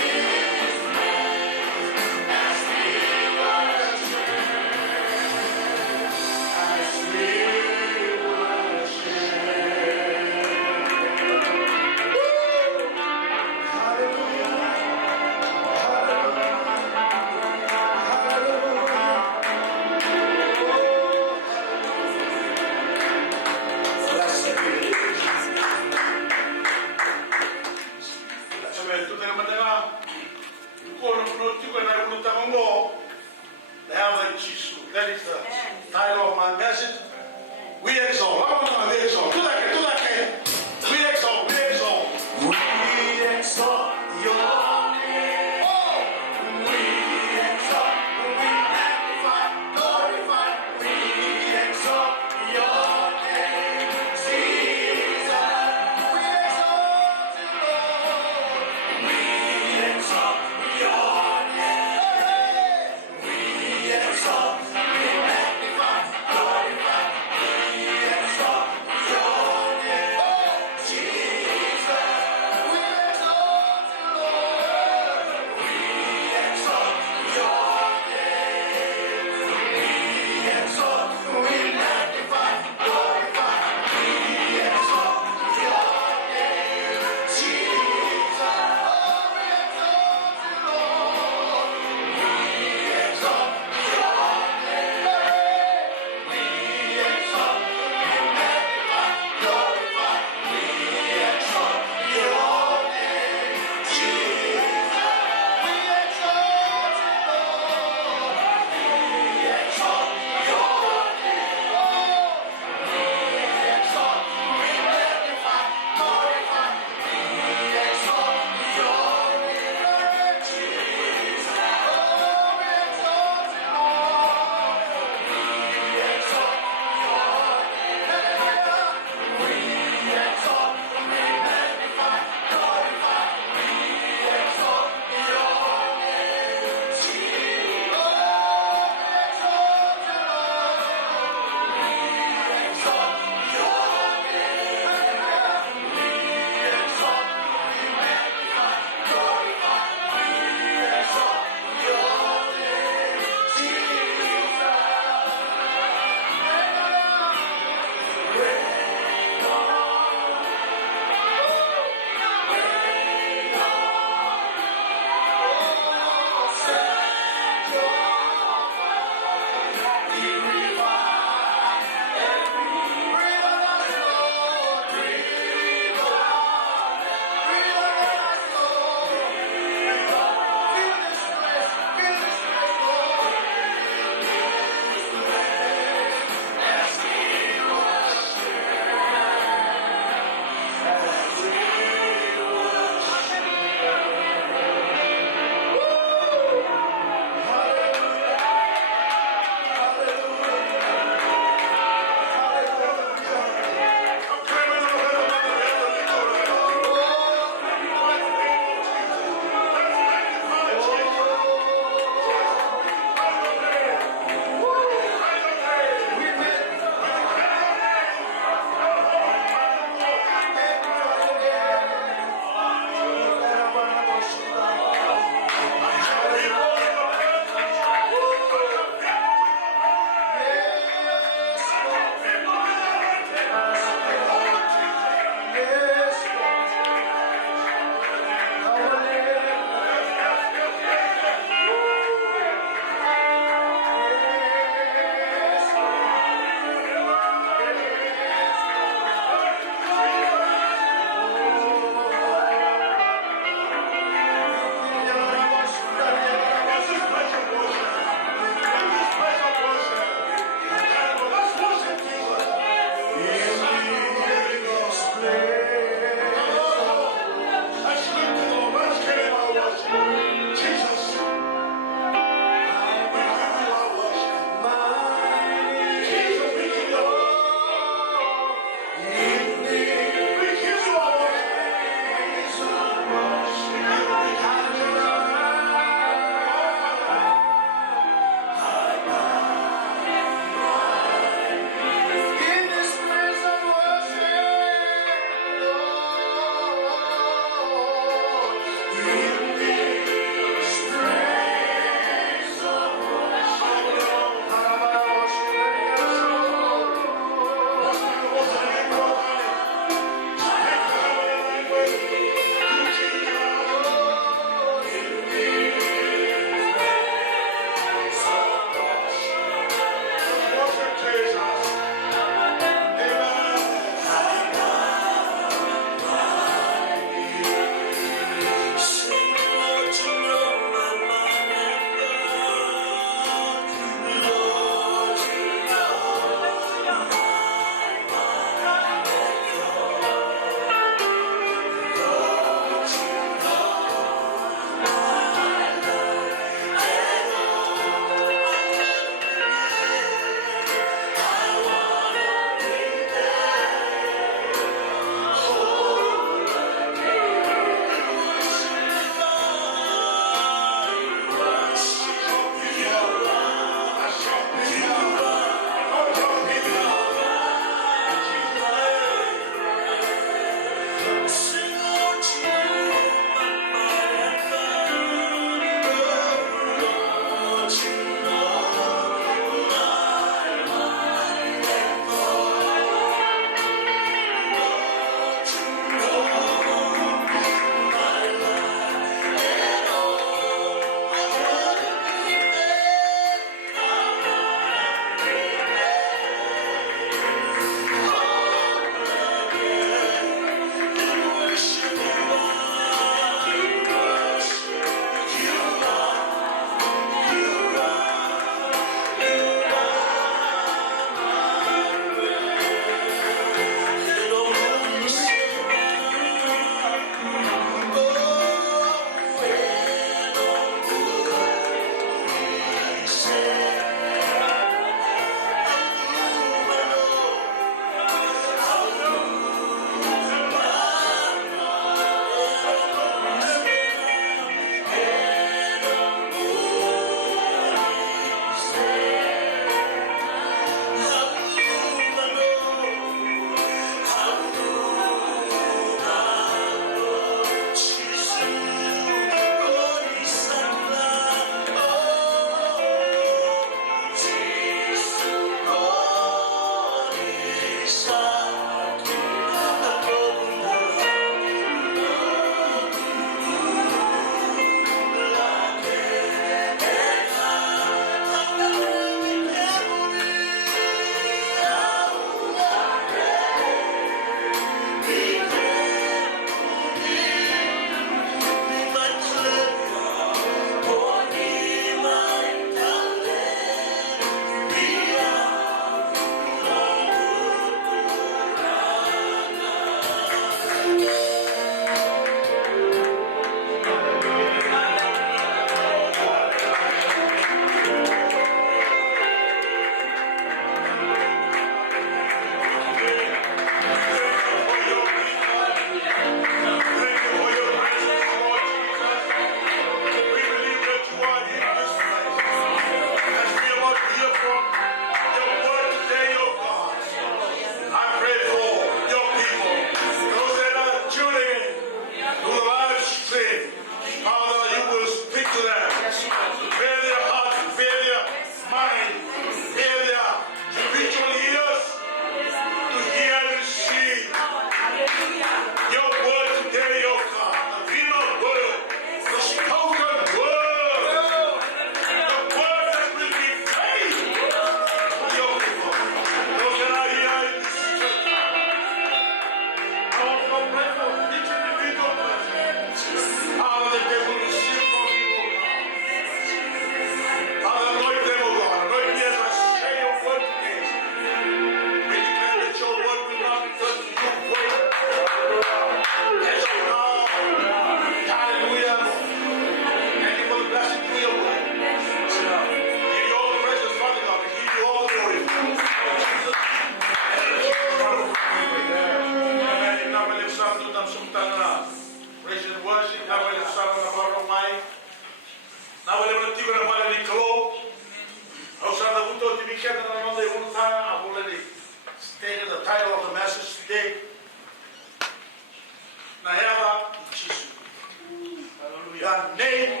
the name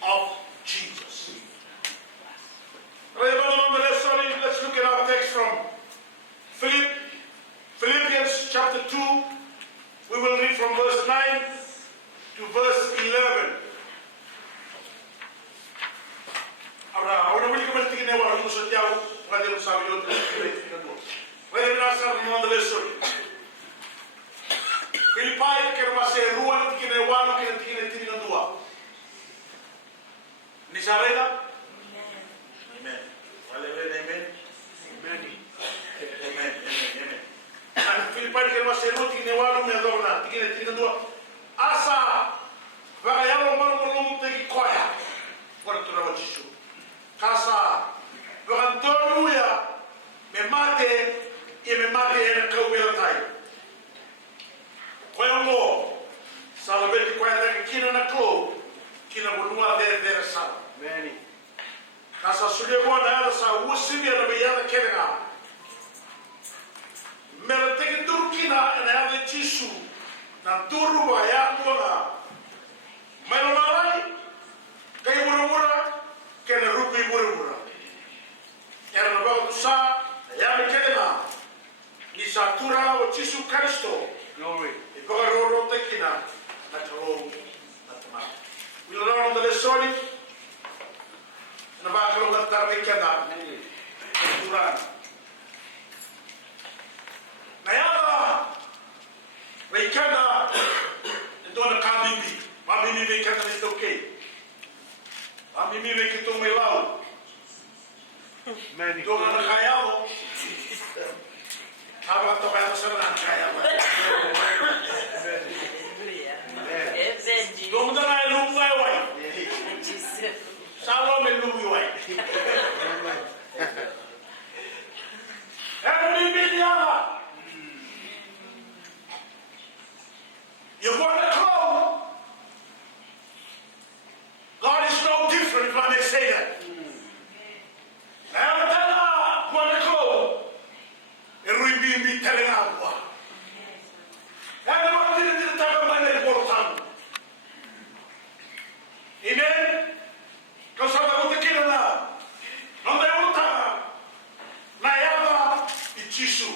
of Jesus. Let's look at our text from Philippians chapter 2. We will read from verse 9 to verse 11. Ahora voy a compartir en el barrio social, para que los amigos de voy a pasar en el lesson. Filipai que va a ser ruan que ne wano que tiene tiene dua. Ni sareda? Amen. Hallelujah. Amen. Amen. Amen. Amen. Filipai que va a ser ruan que ne wano me adorna, tiene dua. Asa va a yalo mano mano te koya. Por tu rawo chichu. Kasa va Antonia me mate en kawela tai. Koyongo salabeti koyata kina na klo kina bonua de sa. Many. Kasa sulle bona ya sa usimi na beya kenga. Mera teke turkina na ya de chisu na turu wa ya bona. Mera malai kay mura kena rupi mura. Era na ba sa ya me kenga. Ni sa tura o chisu Kristo. Glory. Ipagaroro tekina na talo na tama. We learn the lesson na bakalo na tarikana turan. Nayaba reikana ndona kabimbi. Mami reikana is okay. Mami reikito melau. Many. Dona na kayao. Habang to kaya sa nang kaya mo. Dong na ay lumay way. Salo me lumay way. Every media. You want to call? God is no different when they say that. Ruibi telling agua. Everyone didn't talk about the important. Amen. Because I'm going to kill now. On the altar, Nayava, Ichisu.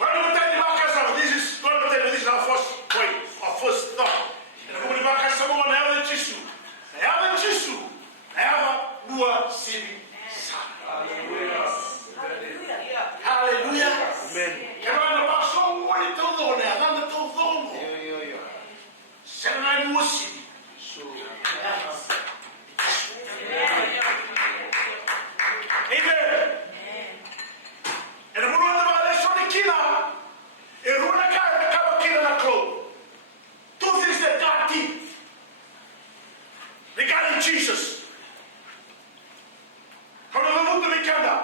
When we tell the Bakasa, this is going to tell you this is our first point, our first thought. And I'm going to back someone Nayava Ichisu. Nayava Ichisu. Nayava Bua Sibi Sa. Hallelujah. Amen. Kerana bakso wali todo ne, anda todo. Serna musi. Amen. And the one about the Sonic Killer, a Runa Kaba Killer na Klo. Two things that God did regarding Jesus. How do we look to the camera?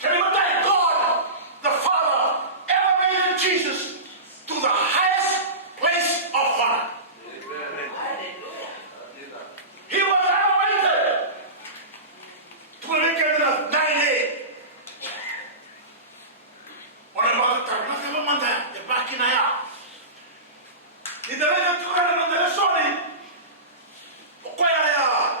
Can we thank God, the Father, elevated Jesus to the highest place of honor? He was elevated to the weekend of 98. When I'm about to talk, nothing about that. You're back in the house. In the way of 200 and the Sony, Okoya,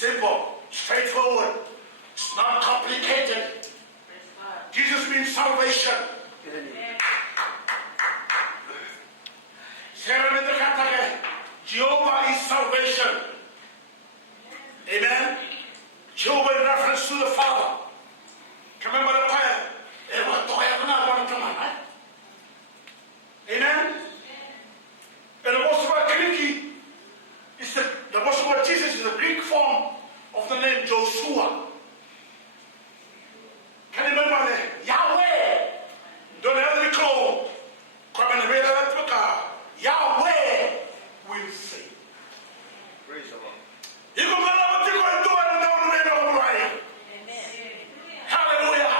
Simple, straightforward. It's not complicated. Jesus means salvation. Jehovah is salvation. Amen. Jehovah in reference to the Father. Remember the prayer. Amen. And the most of our Greek is the most of our Jesus is the Greek form of the name Joshua. Can you remember that? Yahweh. Don't have to call. Come and read that. Yahweh will save. Praise the Lord. You can go down to do it and down the way down the line. Hallelujah.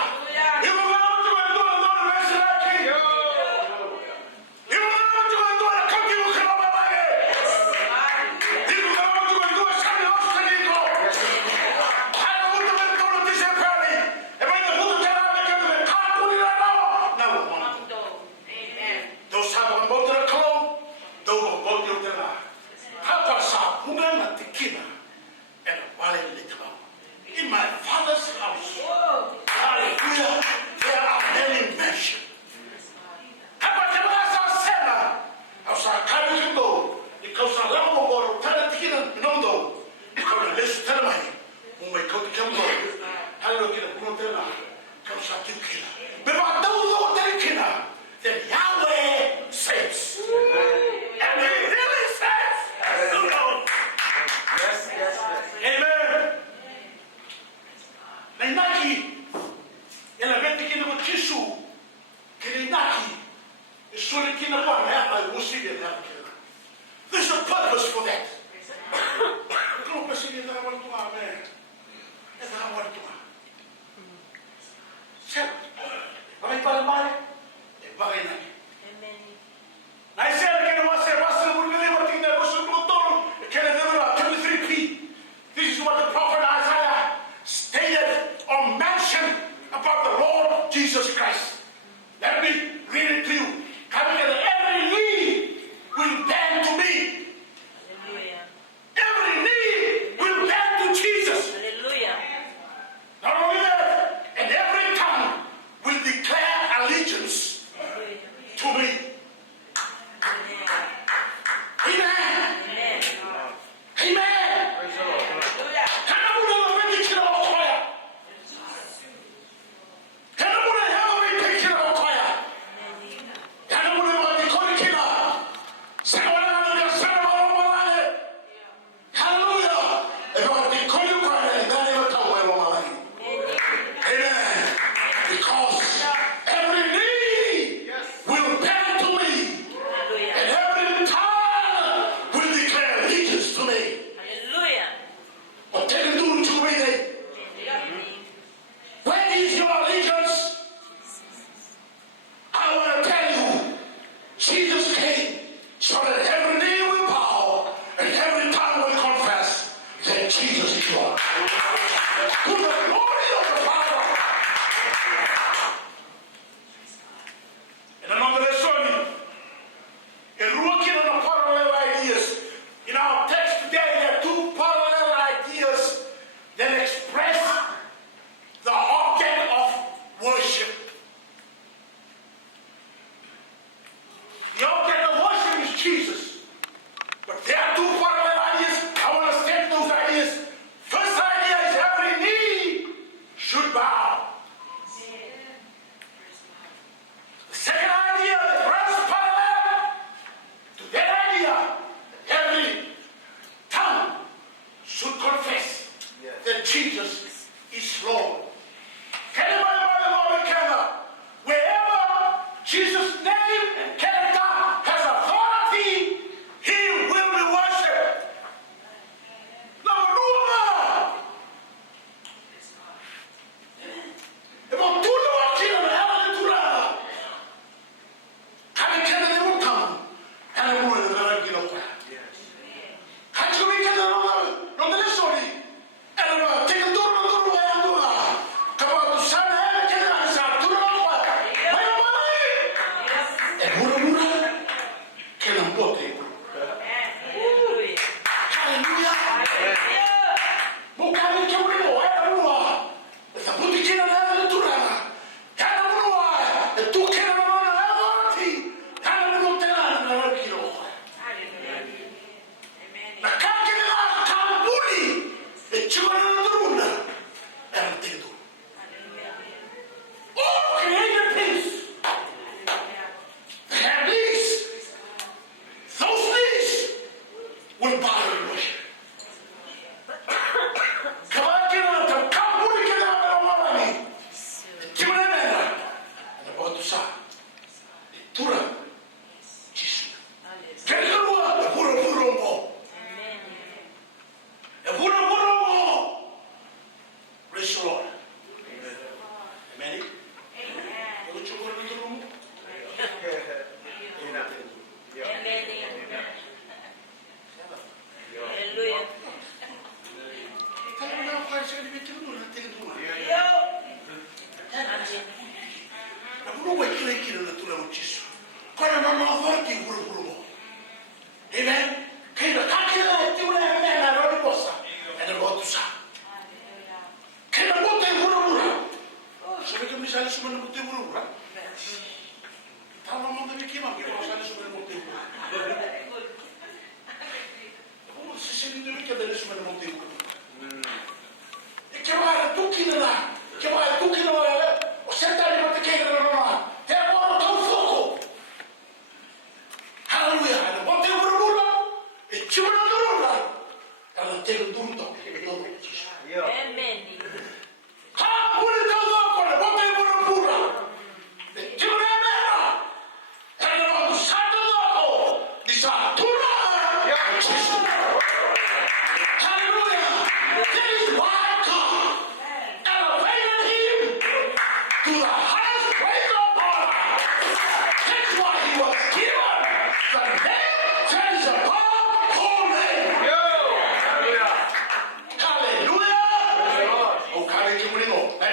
You can go down to do it and down the rest of the king. You can go down to do it and come to you. You can go down to do it and come to you. Hallelujah. Don't let this happen. And when the Buddha tell us to do it, can't do it right now. No. Those have a motor clone. Those are both of them. Papa Pugana Tikina and Wale Little. In my father's house, hallelujah, there are many mansions. Papa Tabasa Sena, I was a Karibo, because I love or Taratina, no, because I listen to me when we go to Cambo. Hallelujah, Brutella, comes out to kill. But I don't know Tarikina, then Yahweh says. And he really says. Yes. Amen. Nainaki, elevete kina mo Chisu, kininaki, isuri kina po na wusi de na kina. There's a purpose for that. Kung pasigi na naman ito amen. Ito naman ito. Sir, kami pa naman bagay na. I said again, this is what the prophet Isaiah stated or mentioned about the Lord Jesus Christ. Let me read it to you. Every knee will bend to me. Every knee will bend to Jesus. Not only that, and every tongue will declare allegiance to me. Amen. Amen.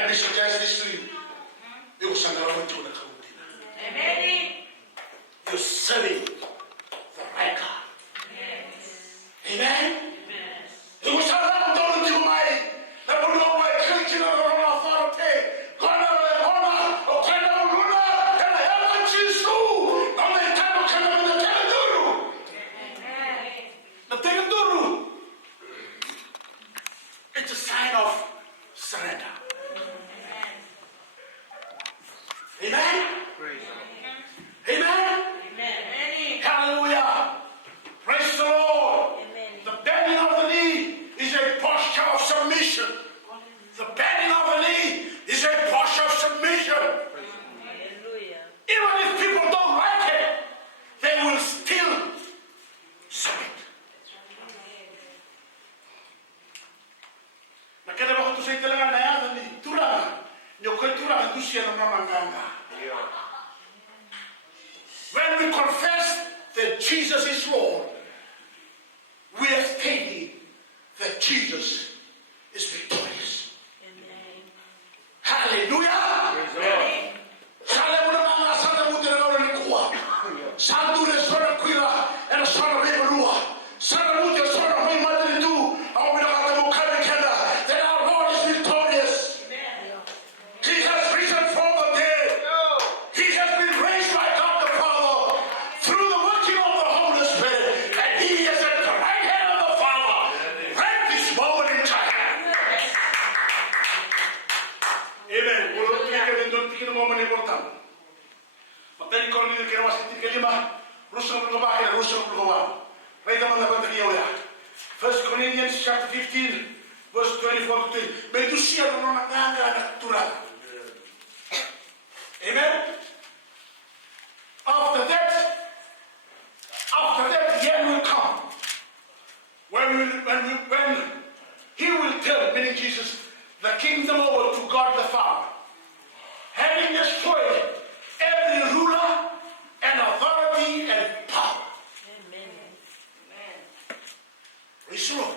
Let me suggest this to you. You You're serving the right God. Amen? You will start out to my creature of authority. God, it's a sign of surrender. Amen? Amen? Hallelujah. Praise the Lord. The bending of the knee is a posture of submission. The bending of the knee is a posture of submission. Even if people don't like it, they will still submit. Nakita ba kung sa talaga na yan, tulang, yung kultura ng siya ng mamanganga. When we confess that Jesus is Lord, we are stating that Jesus is victorious. Hallelujah! That our Lord is victorious. He has risen from the dead. He has been raised by God the Father through the working of the Holy Spirit, and He is at the right hand of the Father right this moment in time. Amen. Don't take a moment important. But then you call me the Kerwasi Kalima, Russell Lubaka, Russell Luba. Right on the Batavia. 1 Corinthians chapter 15, verse 24 to 30. May you see a Amen. After that, the end will come. When He will tell, meaning Jesus, the kingdom over to God the Father, having destroyed every ruler and authority and power. Praise the Lord.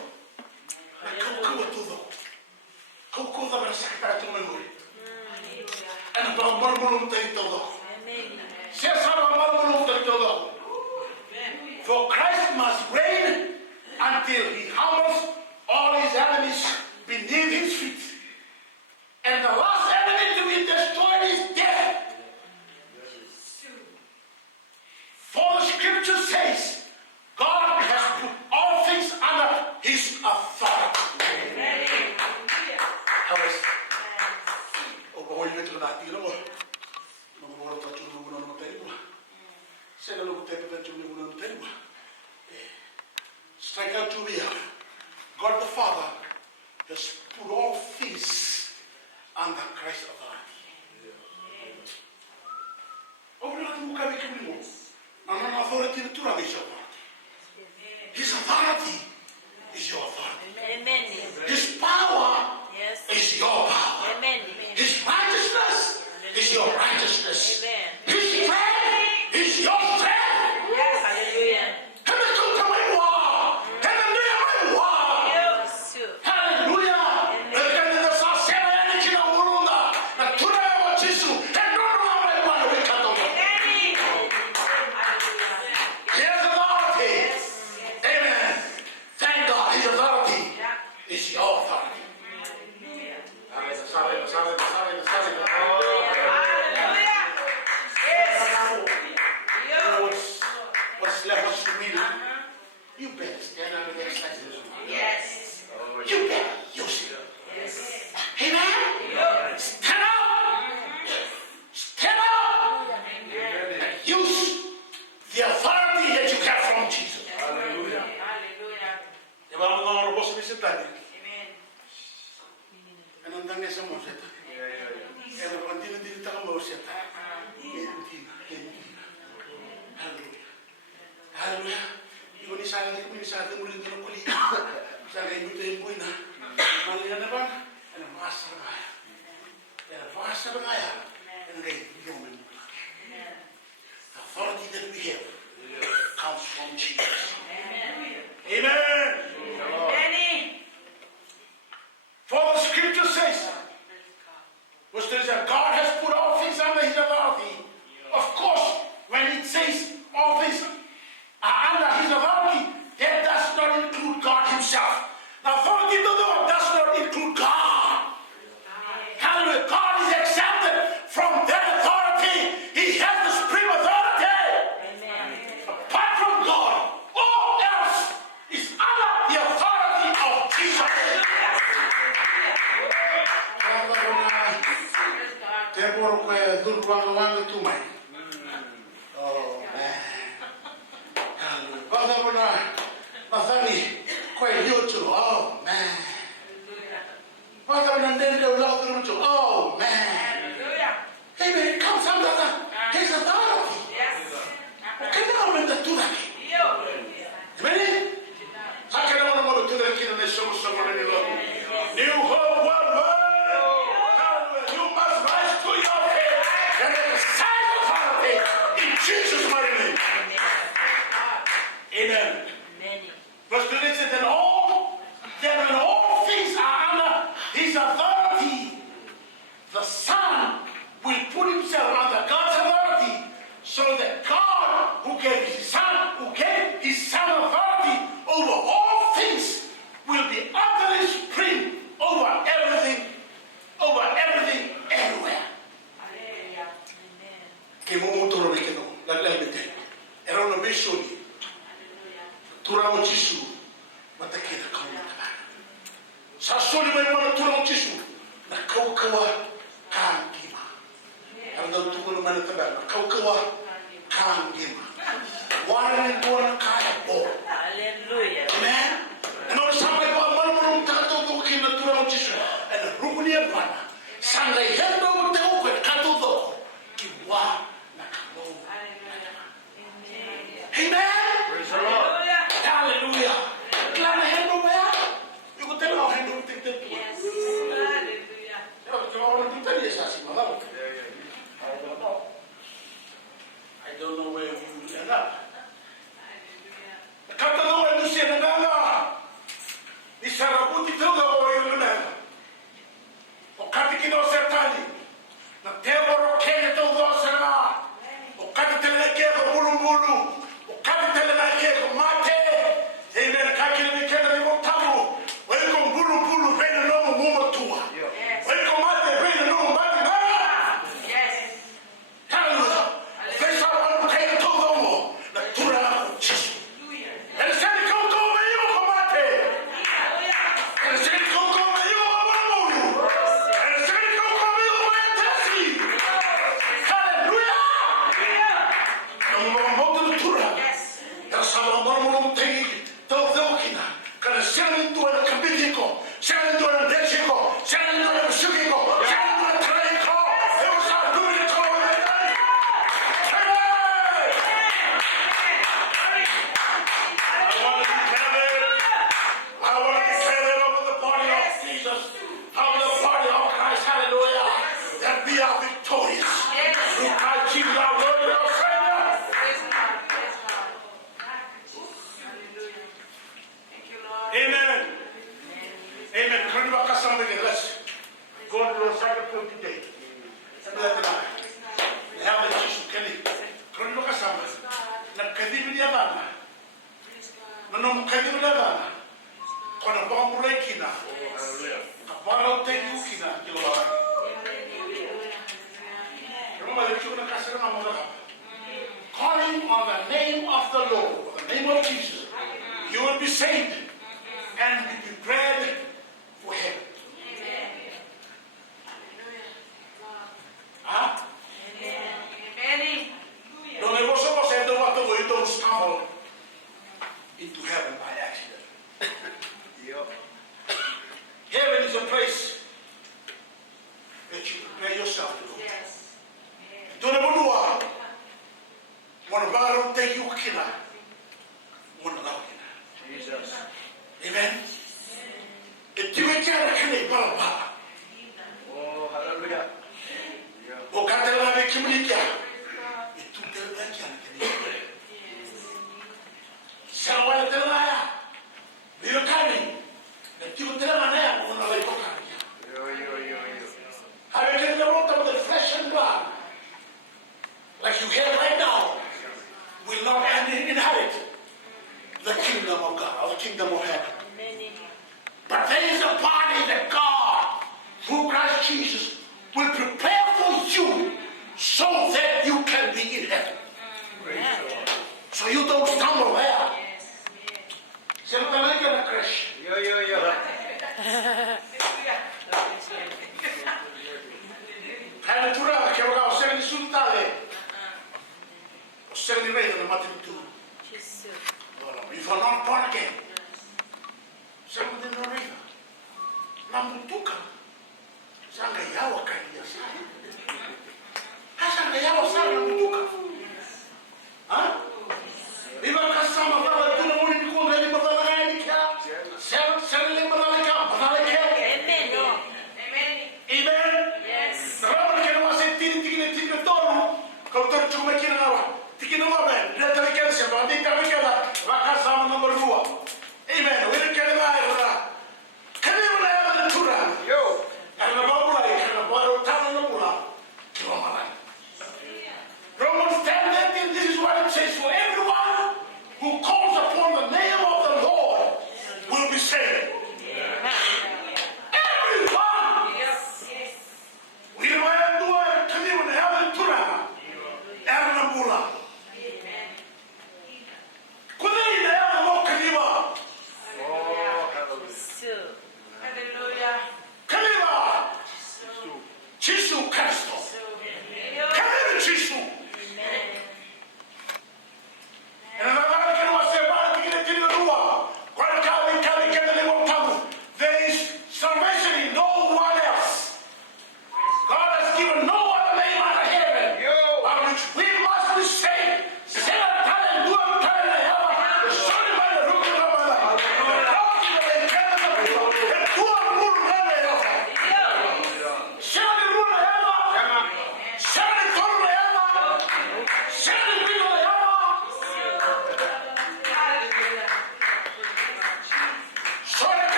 For Christ must reign until He humbles all His enemies beneath His feet. And the last enemy to be destroyed is death. For the scripture says, God has put all things under His authority. Strike out to me. God the Father has put all things under Christ's authority. His authority is your authority. His power is your power. His righteousness is your righteousness. His strength is your strength. You better stand up and exercise this one. Yes. You better use it. Yes. Amen? Stand up. Stand up. And use the authority that you get from Jesus. Hallelujah. E vamos a una voz de setane. Amen. E non danno sa mo setane. E lo continua di ta mo setane. Hallelujah. Hallelujah. Ini saya mulai dengan kulit. Saya ibu ibu ina. Malah apa? Ada masa raya. Ada masa raya. Ada human. The authority that we have comes from Jesus. Amen. Amen. For the scripture says, there is a God has put all things under his authority. Of course, when it says all things are under his authority, that does not include God himself. The authority of the Lord does not include God. Hallelujah. God is exempted from that authority. He has the supreme authority. Amen. Apart from God, all else is under the authority of Jesus. Oh, man. Oh, man. Oh, man. Amen. It comes under his authority. Okay, now I'm in the Turaki. Amen. How can I want to do that in the someone in love? New hope, one word. You must rise to your feet and exercise authority in Jesus' mighty name. Amen. Verse 28 says that when all things are under his authority, the Son will put himself under God's authority, so that God, who gave his Son authority over all things, will be utterly supreme over everything, everywhere. Che momento che no, la lente. Era una missione. Turamo Gesù, ma te che da come sa soli mai mana turamo Gesù, na kaukawa kangima. Ando tukul mana tabar, na kaukawa kangima. Warin buona kaya bo. Hallelujah. Amen. Ano sampai pa malum tato to kina turamo Gesù. Ana rukuni pana. Sanga hendo te ko kato to. Kiwa na kamo. Amen. Praise the Lord. Hallelujah. Klana hendo ya. You could tell how hendo take the place. Yes. Hallelujah. I don't know where we will end up. Kata no enu se nanga. Ni sarabuti toga o yunana. O kati kino sertani. Na tebo ro kene togo sera. O kati tele ke ko bulu. O kati tele ke ko mate. Amen. Kaki ni kene ni motamu. Welcome bulu pena no mumo tua. Welcome mate pena no mate ba. Yes. Hallelujah. Fesa wan kene togo mo. Na tura Jesu. And said it come over you ko mate. And said it come over you ko bulu. And said it come over you ko tasi. Hallelujah. No mo tura. Yes. Ya sama mo tengi. Tokina, kana shantu na kabitiko, shantu na dechiko, shantu na shukiko, shantu na traiko. It was our doing it all the night. I want to declare it over the body of Jesus, over the body of Christ. Hallelujah. That we are victorious. Through Christ Jesus our Lord and our Savior. Amen. Amen. Can you walk us something? Let's go to the second point today. We have the issue. Can you walk us something? Na kadimi dia bana. Manom kadimi dia bana. Kona bang mulai kina. Kapal tegi kina jawab. Remember the children kasih nama mereka. Calling on the name of the Lord, the name of Jesus, you will be saved. And be prepared for heaven. Amen. Huh? Amen. Don't ever suppose that you don't stumble into heaven by accident. Heaven is a place that you prepare yourself to go. Yes. Don't ever do what? One of our own take you kina. One of our kina. Jesus. Amen. Itu bicara kini bapa. Oh, haleluya. Bukan terlalu kimia. Itu terlalu kini. Siapa terlalu? Bila kami, itu terlalu mana yang mengenai bukan. Yo. Hari ini kita Jesus will prepare for you so that you can be in heaven. So you don't stumble there. Saya lagi kena crash. Yo. Kaya tura kaya wala usah ni sultale. Usah ni rei na mati tu. If you're not born again, saya mungkin rei. Namutuka. Sanga yawa kaya saya. Sanga yawa saya namutuka. Hah? Lima kasama bala tu na muni ko ngani matala ngani kya. Saya le matala kya. Amen. Yes. Rabbi kena masih tinggi tolu. Kau tercuma kena nawa. Tinggi nawa ben. Dia terkena siapa? Dia terkena. Maka sama nomor 2. Amen. Kita kena lah. Kena mana yang ada curang. Yo. Karena mulai karena baru tahun mula. Kau mana? Romans 10:18. This is what it says for everyone who calls upon the name of the Lord will be saved.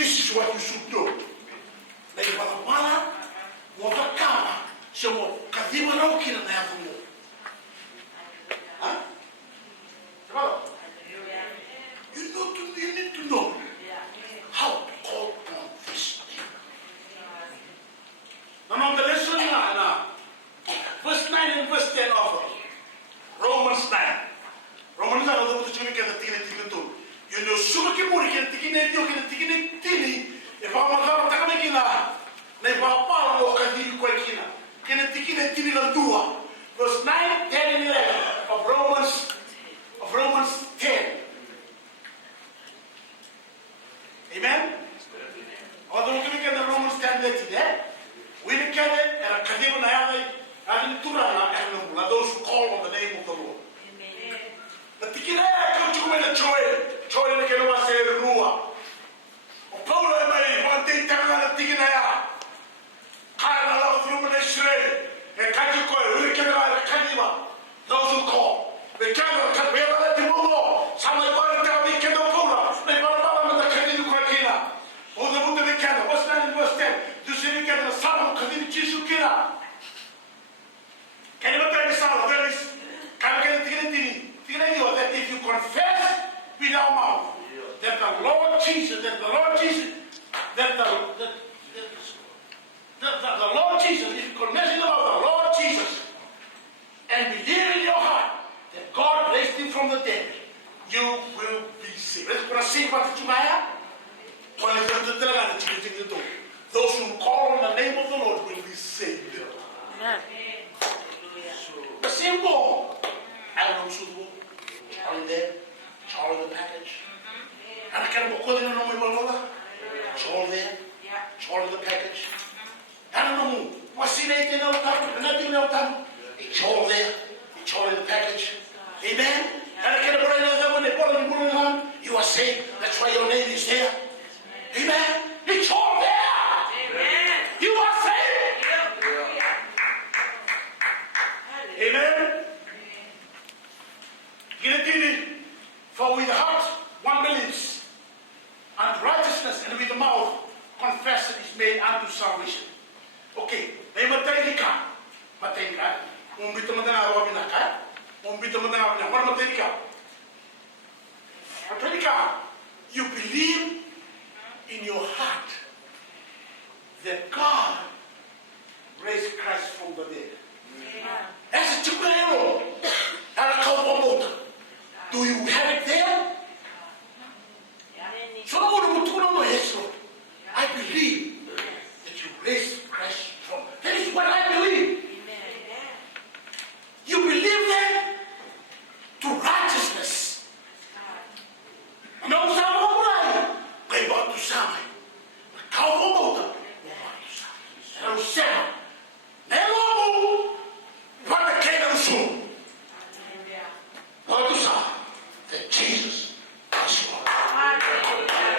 This is what you should do. You need to know how to call on this thing. Now, the lesson verse 9 and verse 10 of Romans 9. Romans 9 adalah tu cuma kita tinggal tu. You know, suka kita muri kita tinggal tini. If I'm not going to take na ipapa mo kadiri kwa kina. Kita tinggal lang dua. Verse 9, 10, and 11 of Romans 10. Amen? Although we can Romans 10 today, we can and kadiri na yai and turana and those who call on the name of the Lord. But the kina ya cuma na choy na kena wase rua. O Paulo e mai mantei tanga na tigina ya. Kaya na through na Israel. E kaji ko we kena na kaniwa. Those who call. We kena ka we na ti mo. Sama ko na ta we kena Paulo. Na para na kaniwa ko kina. O da mundo de kena. Verse 9 verse 10. Tu se we kena na sama kaniwa Jesu kina. Can you tell me something? There is that if you confess with our mouth that the Lord Jesus, Those who call on the name of the Lord will be saved. The same goal. I don't know, Charlie there, Charlie the package. And I can't go in on my brother. Charlie there, Charlie the package. I don't know, what's in anything else? Nothing else. Charlie there, Charlie the package. Amen. And I can't bring that when they put on the you are saved. That's why your name is there. Amen. It's all there. Amen. You are saved. Amen. Get it. For with the heart one believes unto righteousness, and with the mouth confession is made unto salvation. Okay. They matayika. Umbito matana robinaka. Umbito matana robinaka. What matayika? Matayika. You believe in your heart that God raised Christ from the dead. As a child, do you have it there? I believe that you raised Christ from. That is what I believe. You believe that to righteousness. No, they want to sign. That Jesus is Lord.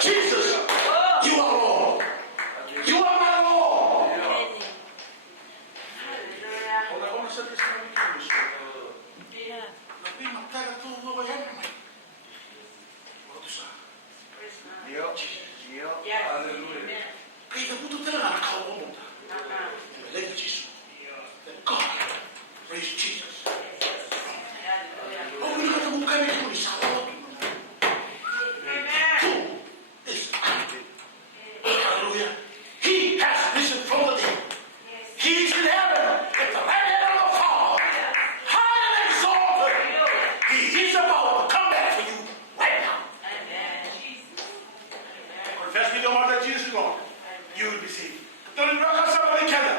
Jesus, you are Lord. You are my Lord. That God raised Jesus. Hallelujah. He has risen from the dead. He's in heaven at the right hand of the Father, high and exalted. He is about to come back for you right now. Confess with your mouth that Jesus is Lord. You will be saved. Don't you rock us up on each other.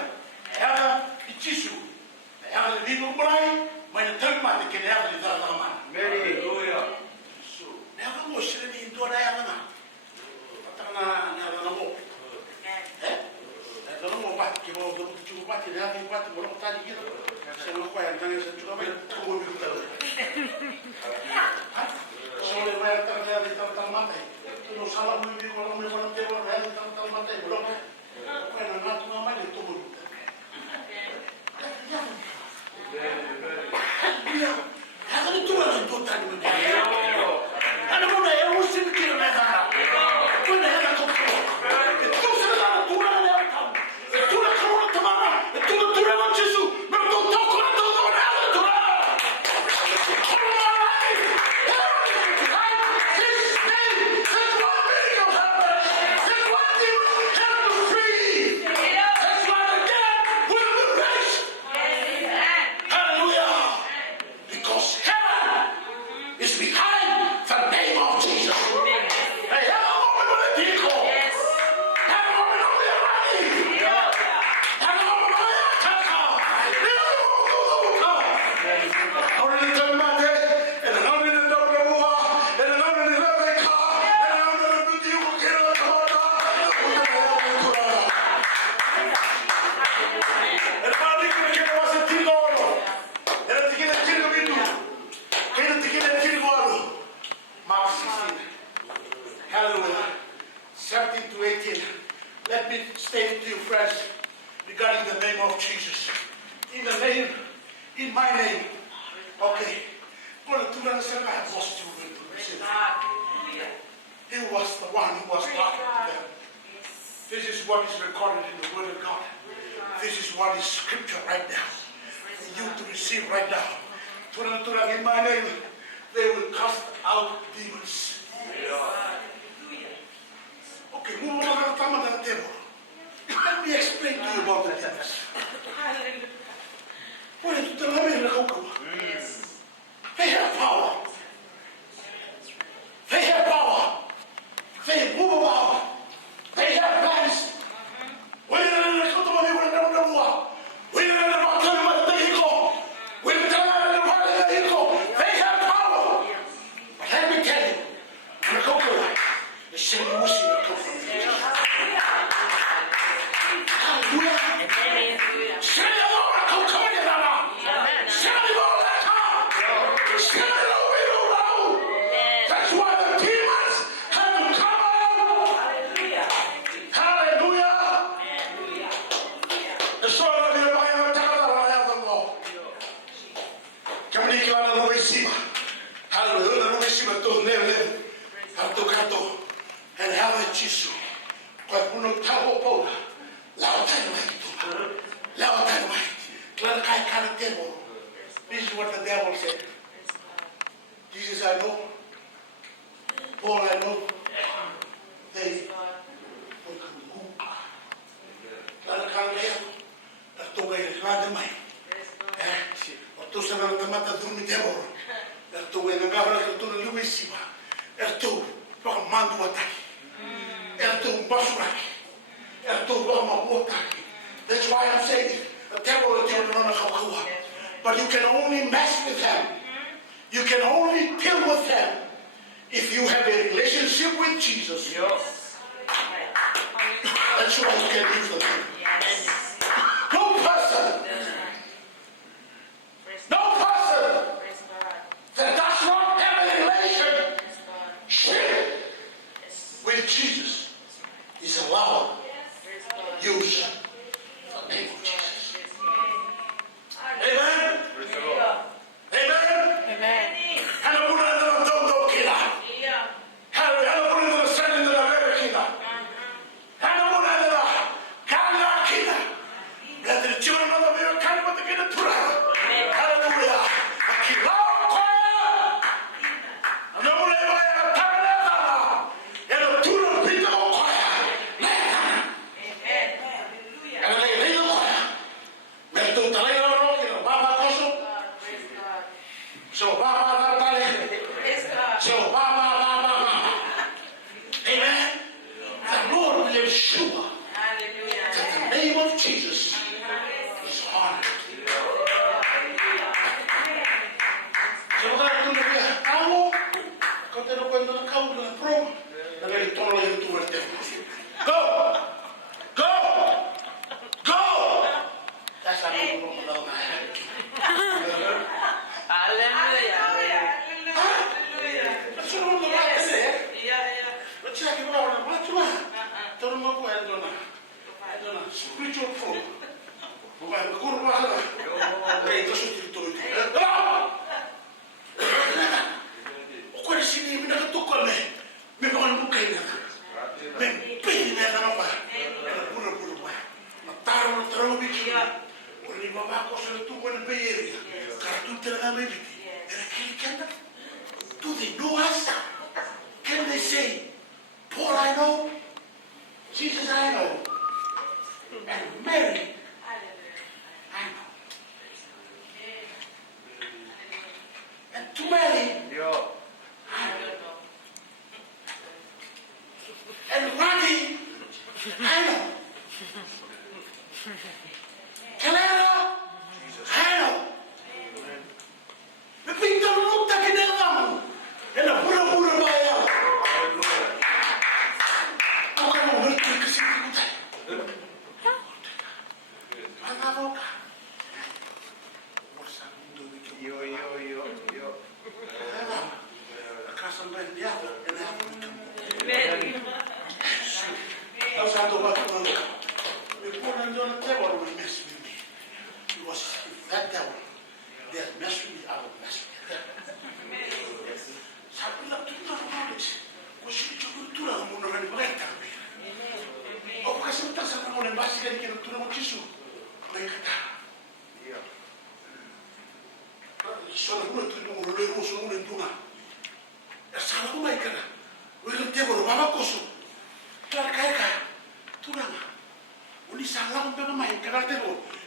It's Jesus. The heaven of the people blind. When the third man can have the other man. Hallelujah. So, never was sitting into the heaven. Hallelujah. 17 to 18. Let me state to you, friends, regarding the name of Jesus. In the name, in my name. Okay. He was the one who was talking to them. This is what is recorded in the Word of God. This is what is scripture right now. For you to receive right now. In my name, they will cast out demons. Okay, let me explain to you about the demons. They have power. They have power. They move about. They have plans. mai. Tu sana tamata dumi terror. Tu wenga gabra tu no luisiba. Tu pa mandu ataki. Tu basuraki. Tu ba mabotaki. That's why I'm saying the terror is not a. But you can only mess with them. You can only deal with them if you have a relationship with Jesus. That's why you can use them. No person that does not have a relationship with Jesus is allowed to use the name of Jesus. Amen? Amen? And I'm going to do kila. And I'm going to send in the kila. And I'm going to kala kila. That the children of the Lord can put together to hallelujah. Kila. And I'm going to Amen. The Lord will ensure that the name of Jesus is honored. Go! Go! Go! That's how I'm going to know. Spiritual food. Do they know us? Can they say, Paul I know, Jesus I know, and Mary I know. And to Mary, I know. And Randy, I know. Calera, I know. The people look at them and the Buddha Maya.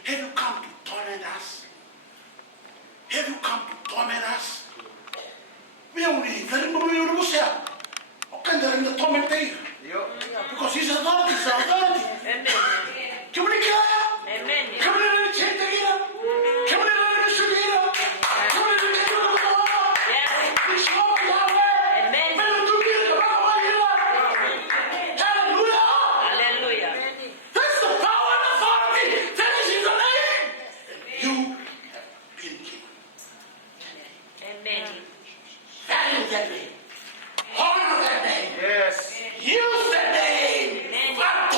Have you come to torment us? Have you come to torment us? We only very much we say, okay, they're in the torment there. Because he's authority, he's authority. Can we get out? Can we let it change the gear? Can we let it shoot the gear? Can we let it get out of the water? We show up Yahweh. Amen. Hallelujah. That's the power and authority that is in the name. You have been given. Amen. Value that name. Honor that name. Yes. Use that name. Amen. But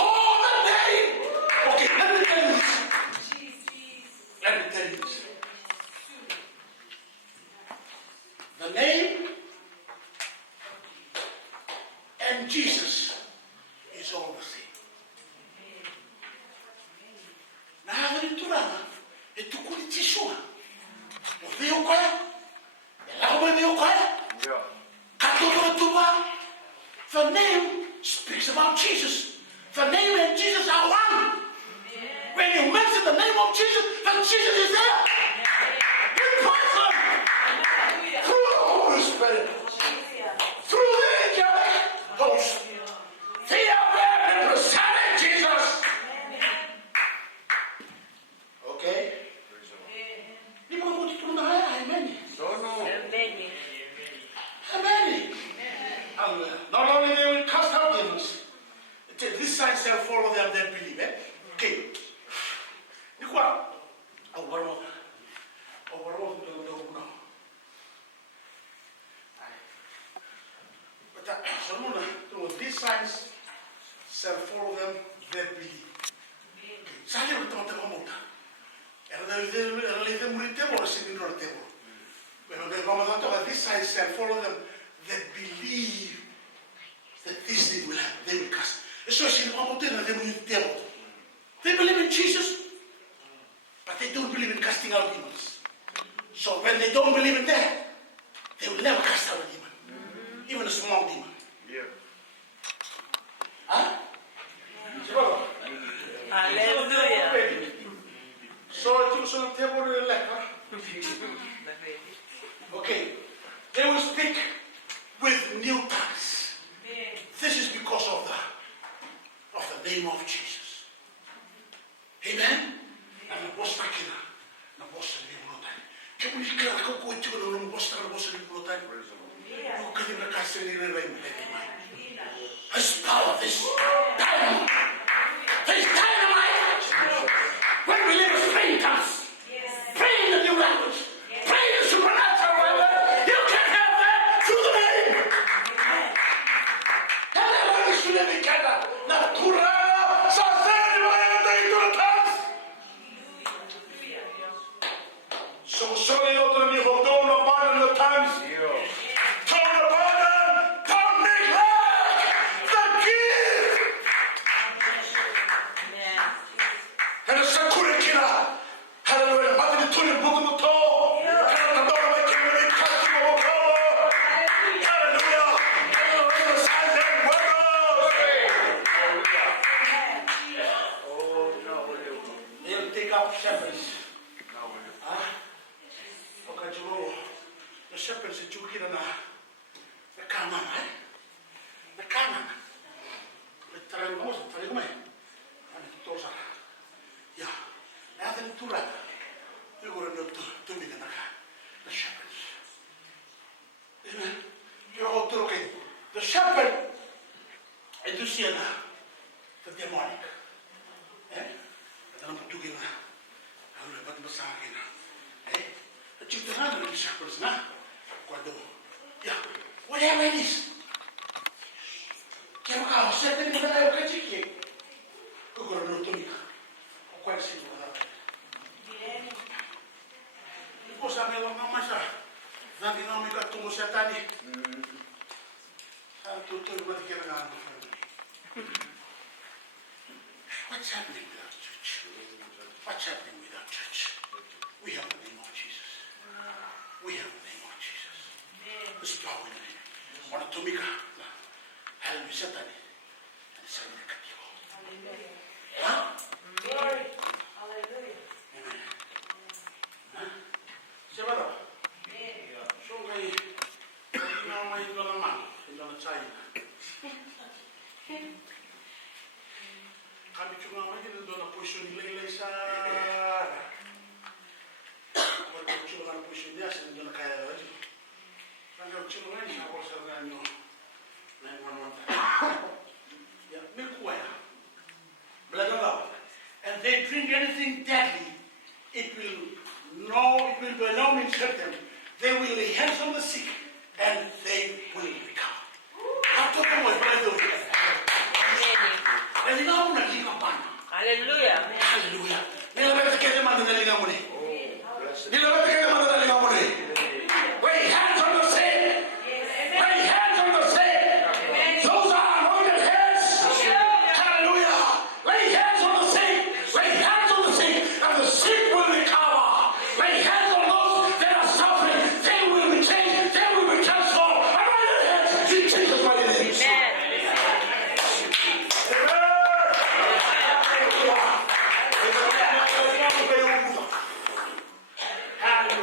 Sali ko tama tama mo ta. Era le temo ni temo se ni no temo. Pero de como tanto that this side shall follow them that believe that this they will have, they will cast. Eso es como tena temo ni temo. They believe in Jesus, but they don't believe in casting out demons. So when they don't believe in that, they will never cast out a demon, even a small demon. Yeah. Huh? Hallelujah. So it was on the table of the letter. Okay, they will speak with new tongues. This is because of the name of Jesus. Amen. And the boss makina, the boss of the Bulotan. Can we clear the cocoa to the boss of the Bulotan? You can even cast any rain. This power, this dynamite. This dynamite. When we live in praying tongues, pray in the new language, pray in the supernatural language, you can have that through the name. So sorry, Lord, that you have done abandon the times. Don't abandon, don't neglect the gift. And the Sakura Kina, hallelujah, but the Tuni Bukuto, hallelujah, hallelujah, signs and wonders. They'll take up shepherds. The shepherds are choking on the cannon, the cannon. The Tarangos, the Tarangome, and the Tosa. Yeah, nothing to run. You were not to me the shepherds. Amen. You're all talking. The shepherd, and to see the demonic. Eh? And I'm talking. I'm about to say, eh? The children of the shepherds now. Yeah, whatever it is. Quero carro, você tem que mandar eu critiquei. Agora não estou ligado. O qual é o segundo da vida? Depois a minha mamãe já. Na dinâmica que tu está ali. Tu vai ter que ganhar. What's happening with our church? What's happening with our church? We have the name of Jesus. We have the name of Jesus. This power in the name. Wanatumika na hallelujah Shetani and Shetani katiwa. Huh? Hallelujah. Amen. Huh? Sebara. Shongai. Ina mai ndona ma, ndona China. Kami chunga mai ndona position ile sa. Kwa chunga na position ya sa ndona kaya waji. Nanga chunga ni hapo sa ganyo. And they drink anything deadly, it will by no means hurt them. They will lay hands on the sick and they will recover. Hallelujah. Hallelujah. Lay hands on the sick. Lay hands on the sick. Those are anointed heads. Hallelujah. Lay hands on the sick. Lay hands on the sick. And the sick will recover. Lay hands on those that are suffering. They will be changed. They will be transformed. Anointed heads. In Jesus' mighty name. Amen.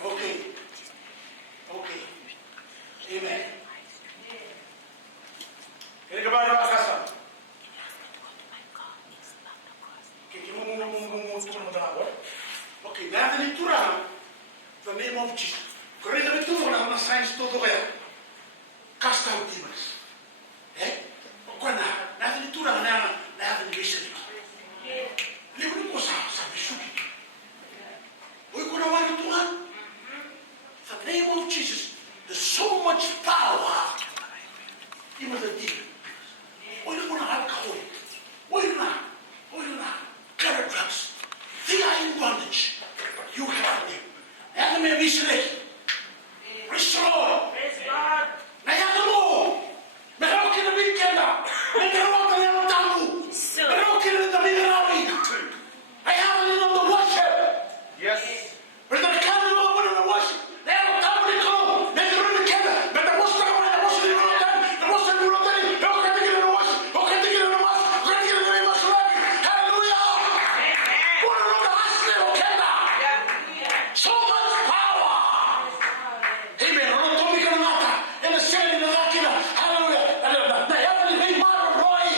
Okay. Okay. Amen. Kaya ka ba na makakasa? Okay, natin itura the name of Jesus. Kaya kami ito na science todo kaya. Cast out demons. Kaya natin itura na natin listening. Libre ko sa bisuki. Uy, kung naman Tuhan, the name of Jesus, there's so much power in the demon. Uy, kung na alcohol. Uy, na. Carrot drugs. They are in bondage. You have them. Natin may bisileki. Restore. Nayato mo. Meron kinabing kena. Meron ka na tamu. Meron kinabing kena. I have it on the worship. Yes. But the coming over on the worship. They have a tamu to come. They are in the kena. But the most of the most of the worship. The most of the worship. Who can take it in the worship? Who can take it in the mass? Who can take it in the mass? Hallelujah. What a look at us little kena. So much power. Amen. Rono tomi ka na nata. And the city na nakina. Hallelujah. Na yaman ni may Marlon Roy.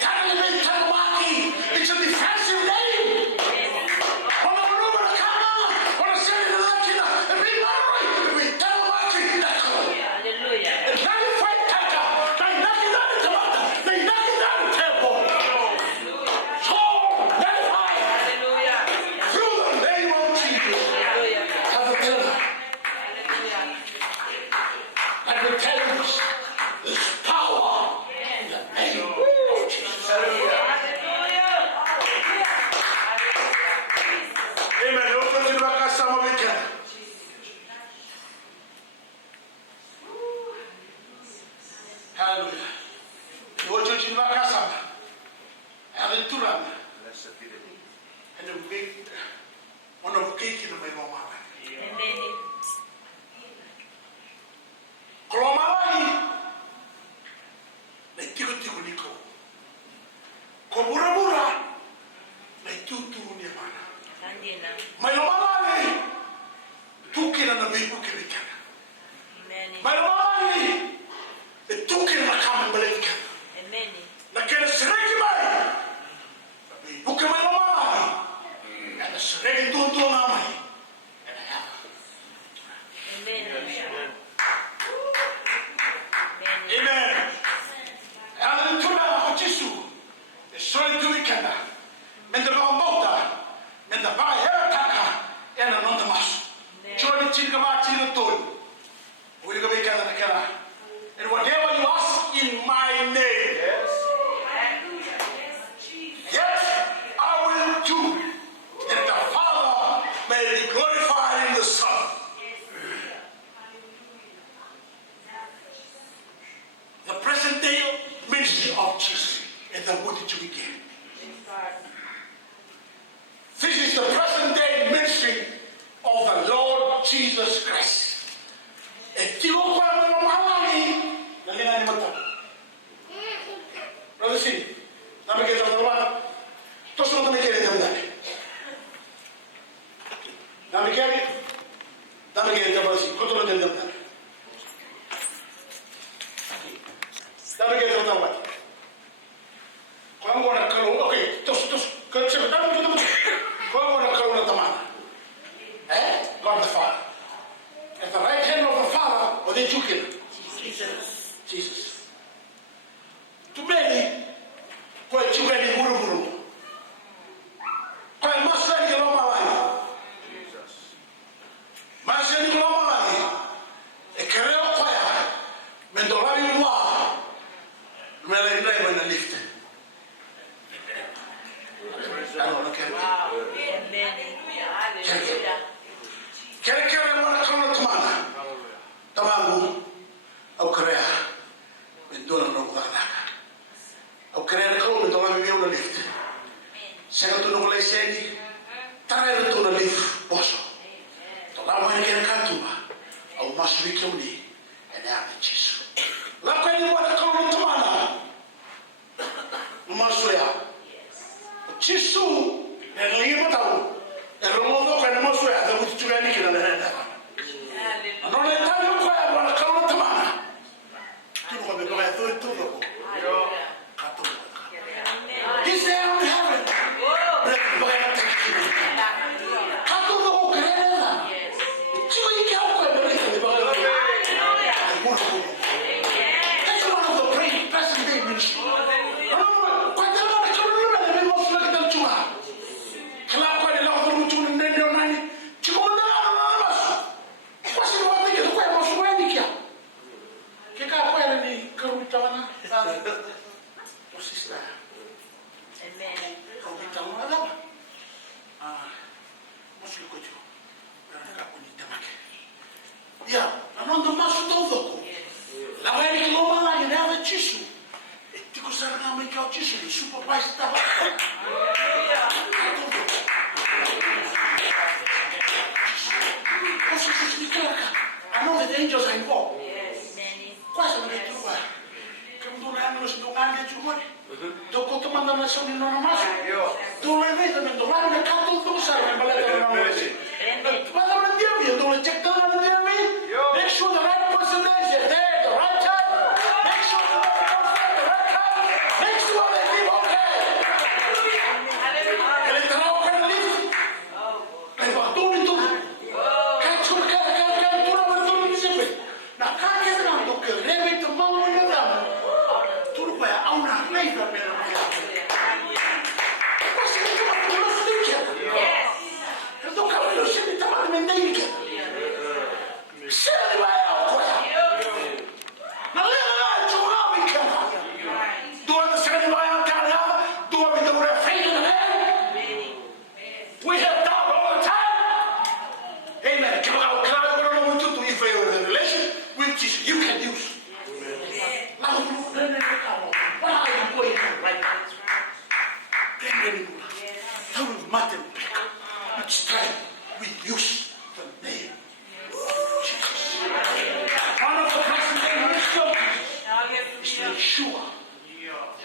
Yaman ni may Kalawaki. It's a defensive name. Wala manuma na kama. Wala city na nakina. And may Marlon Roy. May Kalawaki. Hallelujah. And very fight kaka. Na nakina ni kamata. Na nakina ni temple. So, very fight. Hallelujah. Through the name of Jesus. Hallelujah. Have a pillar. I will tell you this. There's power in the name of Jesus. Amen. Don't forget about that summer weekend. Hallelujah. Don't forget about that summer. Hallelujah. Blessed be the name. And the big one of cake in my mama. Amen. Kolomawani. Na tigo niko. Kobura-bura. Na tuturu ni mana. Andina. Mailomawani. Tukina na bibu kibikana. Amen. Mailomawani. Tukina na kama mbalekana. Amen. Na kena sereki mai. Bukan mailomawani. Na sereki tuntu na mai. Amen. Amen. Hallelujah. Jesu. Sorry to weekend. Men de bauta. Men de ba hertaka. En en non mas. Chori chinga ba chino tol. We go weekend na kala. And whatever you ask in my name. Yes. Yes, I will do. That the Father may be glorified in the Son. The present day ministry of Jesus is the wood to begin. This is the present day ministry of the Lord Jesus Christ. Brother, see, let me get on the one. Just let me get them that. Let me get it. Let me get them that. Go to them that. Let me get them that. I'm going to call. Okay, just consider. Let me get them. I'm going to call the man. God the Father. At the right hand of the Father, or they took him. Jesus. To many, quite too many guru. Quite much like the Lord Malay. Master the Lord Malay. A career fire. Mendolari Noir. Melay when I lift. I don't know. Kere wana kono tamana. Tamangu au krea. Mendona no kuanaka. Au krea kono mendona mi una lift. Sega tu no le sendi. Tare tu no lift boso. To la mo ni kantuma. Au masuri kuni. Ene ame Jesu. La kwani wana kono tamana. Masuya. Jesu. Ndio yimo tawo. Ndio mo ko na masuya. chugani kila nenda anole tayo kwa wana kauna tamana kino kwa beba ya todo kato he said I'm in heaven kato do kerena chiwa iki au kwa beba that's one of the great present day ministry kwa tano na kauna na mimi mosula kita chuma kala kwa ni lao kwa mtu ndio nani chikona I know that the angels are involved. Quase não é tudo lá. Quando não é nos do nada de hoje. Do que tu manda na sua não mais. Do levei também do lado da casa do sabe, mas lá não é. Mas não é dia, do check down na dia me. Make sure the right person is there, the right time. Make sure the right person is the right time. Make sure they live okay. Ele está lá com ele. Ele vai tudo. Na casa não do que leve tomar uma grama. Tudo vai a uma leva pela manhã. Mas ele está com o stick. Eu tô calando, você me tá mandando nem que. Se ele vai ao coisa. Na leva de um homem que do ano se ele vai ao caramba, do homem do refém, né? We have done all the time. Amen. Que vai ao caramba, eu não muito do inferno da relation. Which you can use. Now, what are you going to right now? How will matter each time we use the name Jesus? One of the first name is Jesus. Is to ensure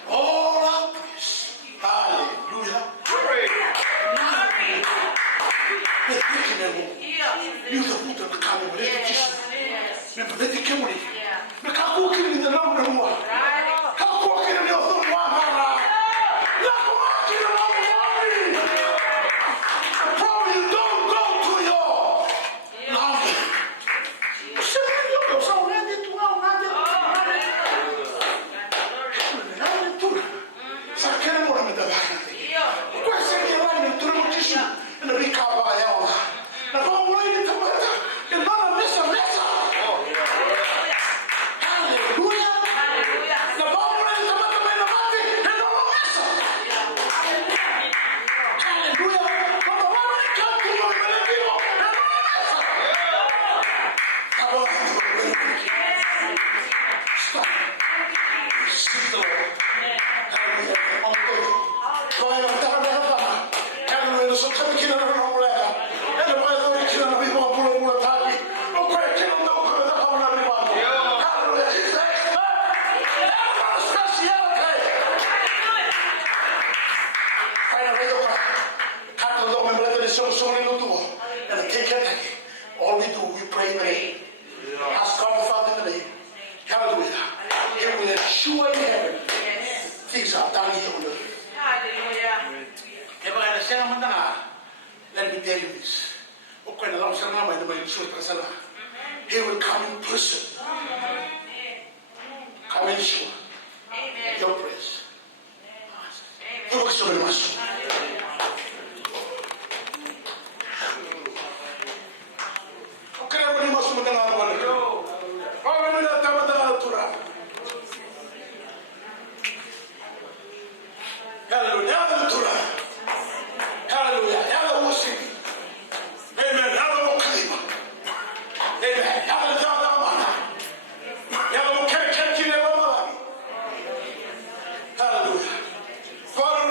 all our praise. Hallelujah. Now, we're taking them all. Use the foot of the camel. Jesus. Let it come with it. Look how cooking in the number one. How cooking in the other one. Probably don't go to your number. All we do, we pray in the name. Ask God the Father in the name. Hallelujah. He will ensure in heaven things are done here on earth. Let me tell you this. He will come in person. Come and show your praise. Hallelujah. Hallelujah. Hallelujah. Amen. Hallelujah. Amen. Hallelujah. Hallelujah. Father,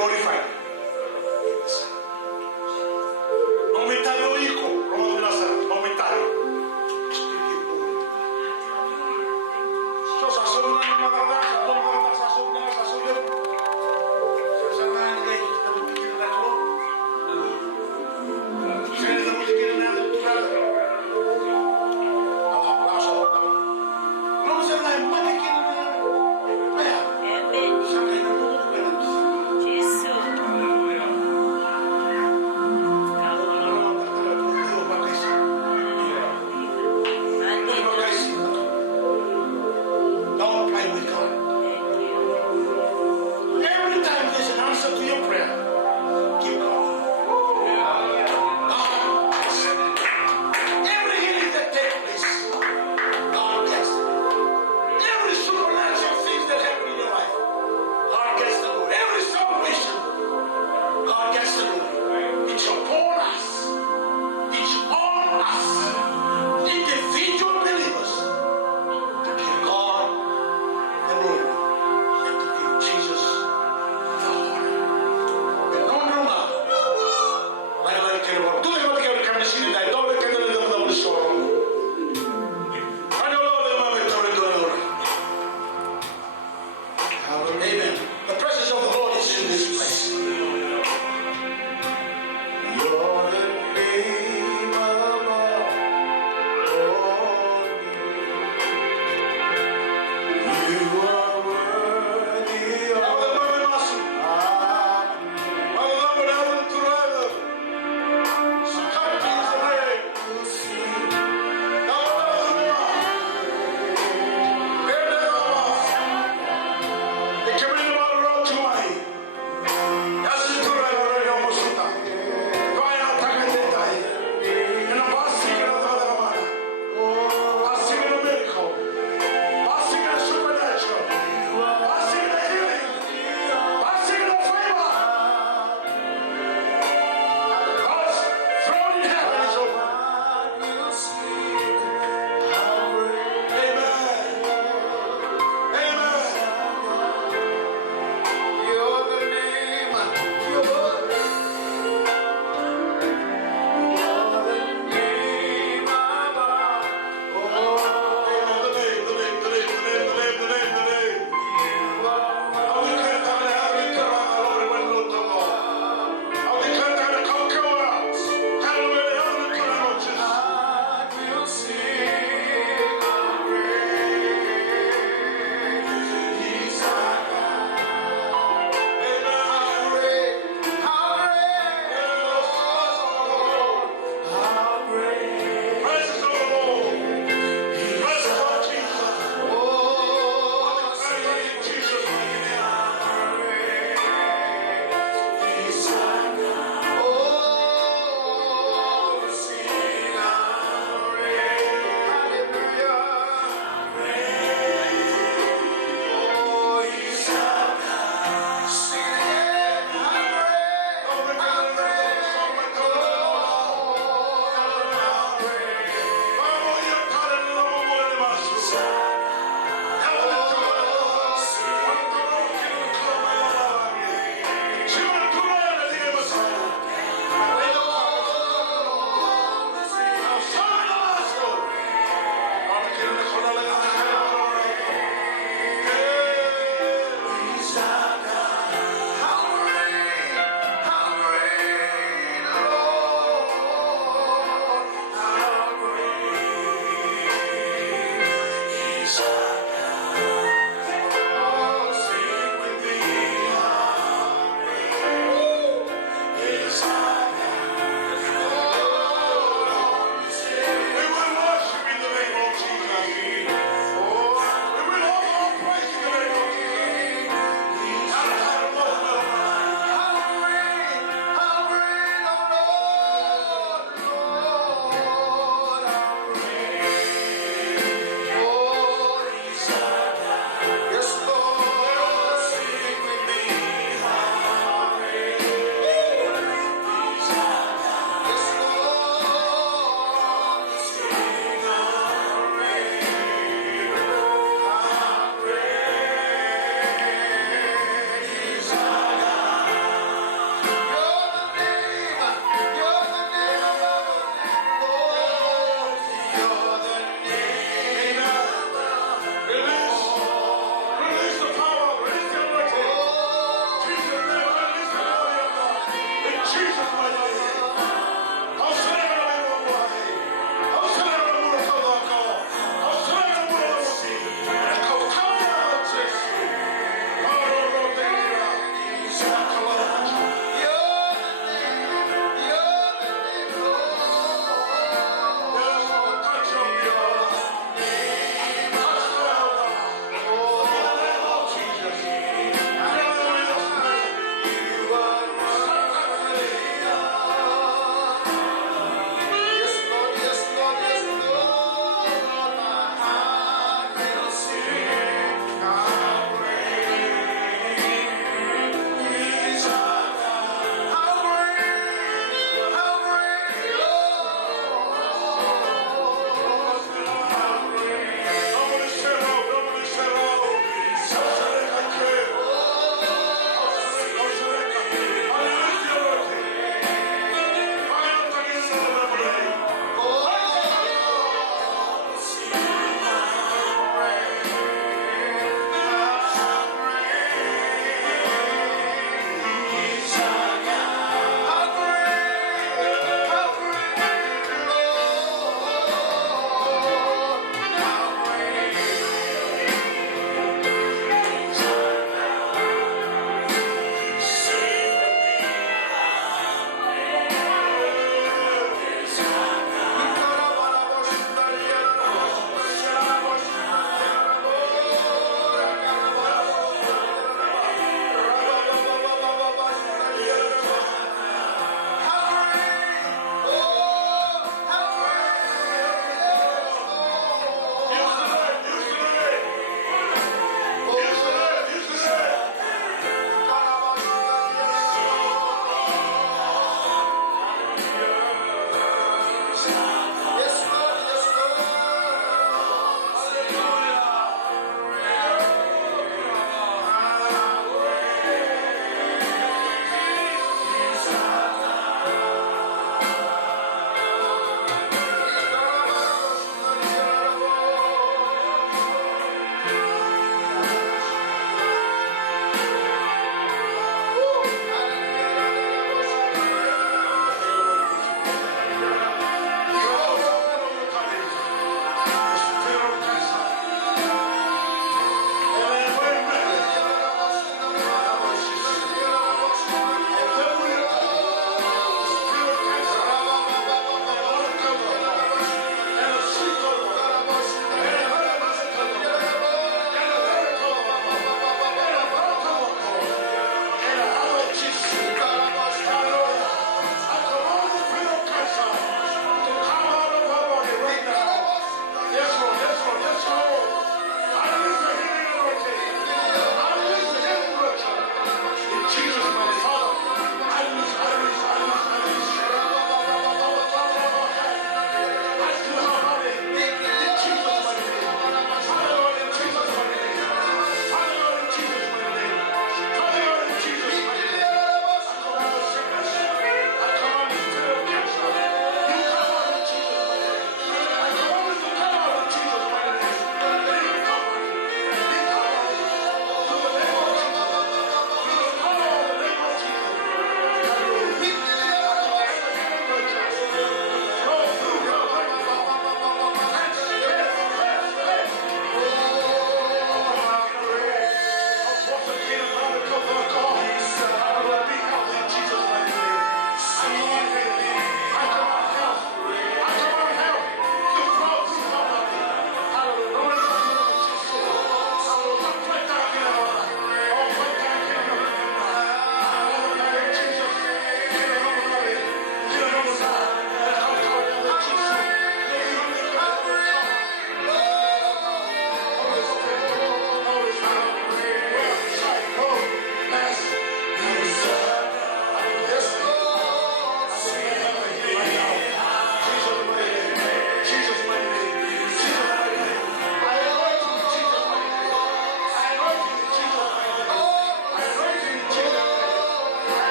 glorified. Aumentare o iko, roho della salute, aumentare. So sa sobrang maganda, sa sobrang sa sobrang sa sobrang. Sa mga ngay, nabutin na ko. Sa nabutin na ko. Não se vai mais que Amen. Jesus.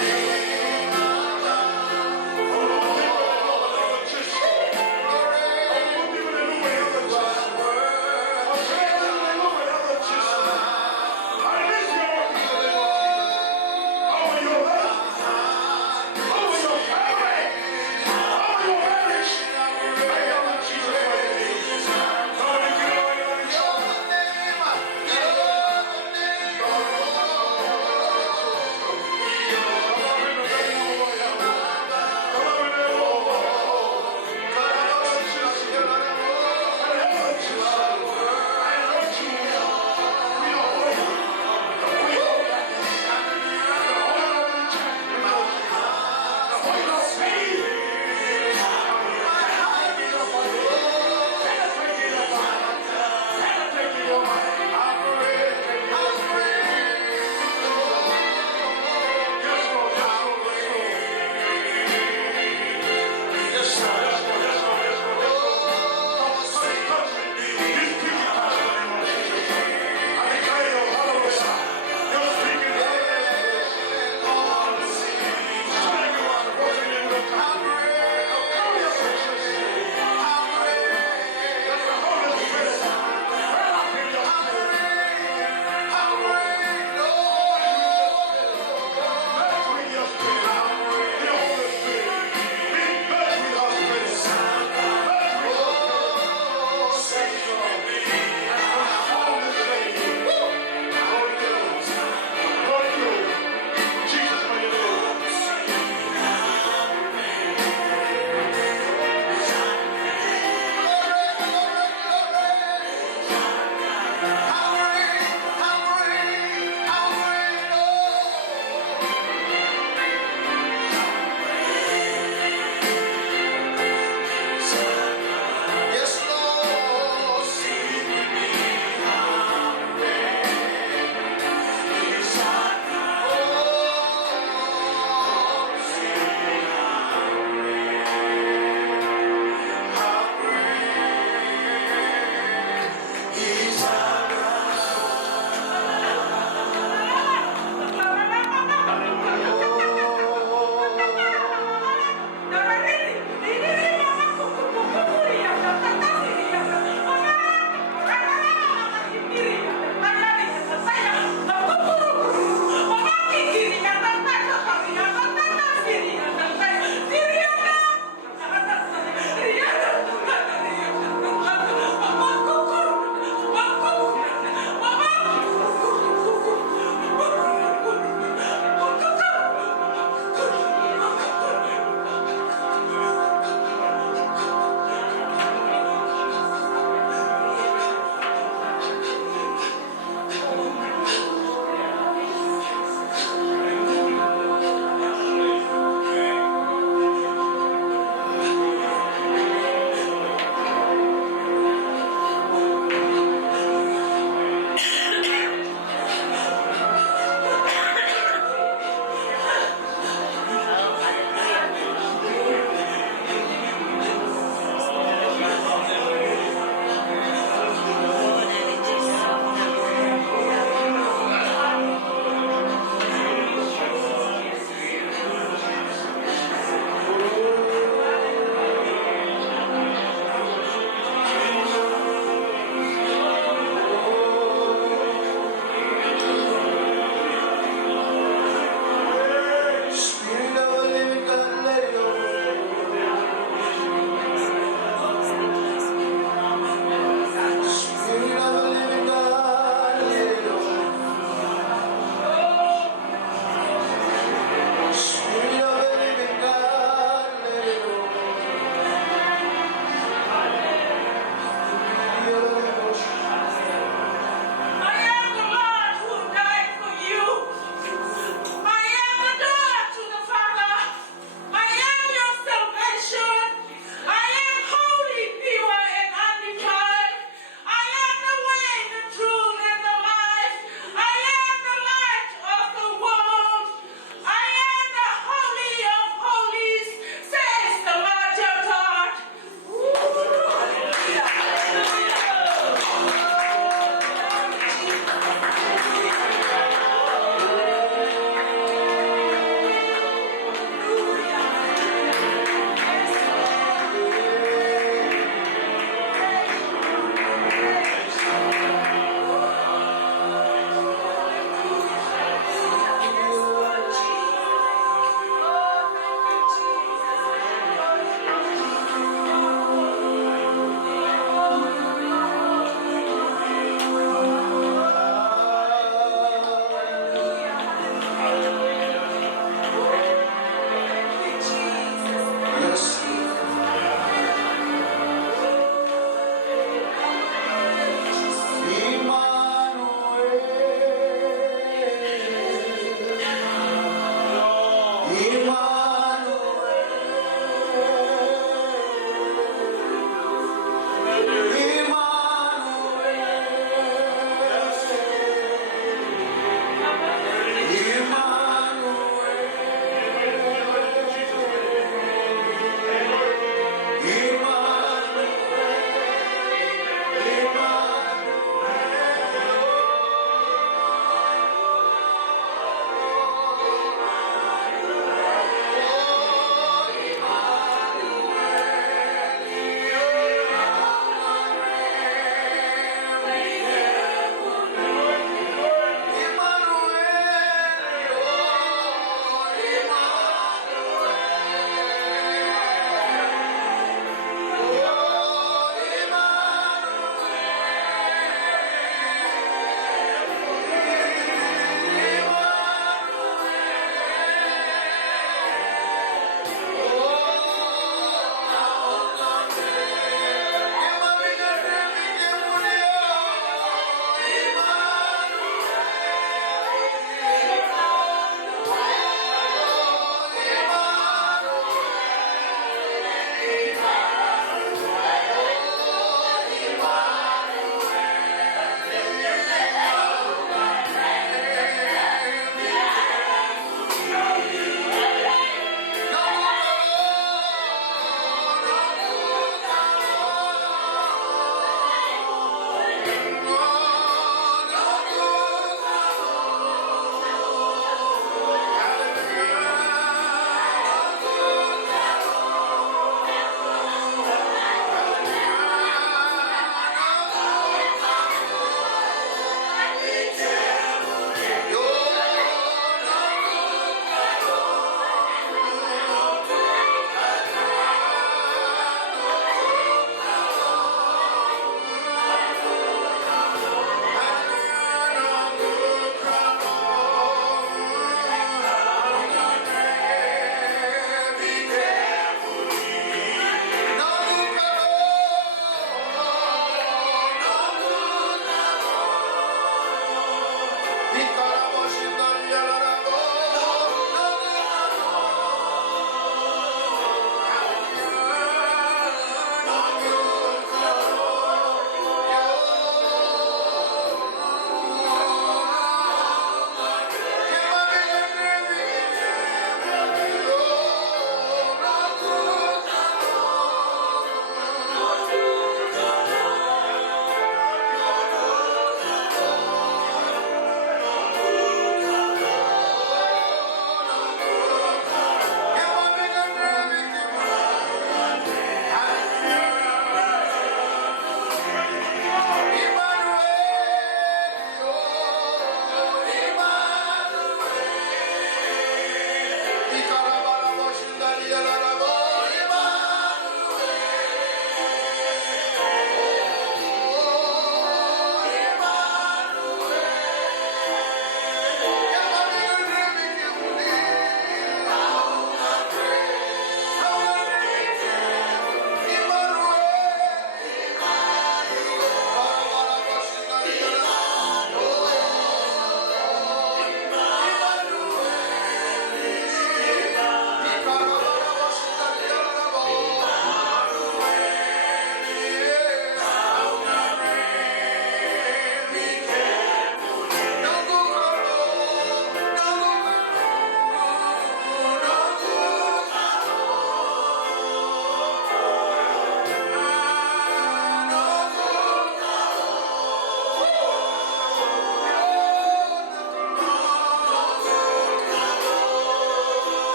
Come on,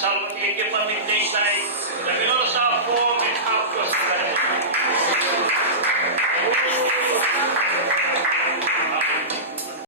salva che maminte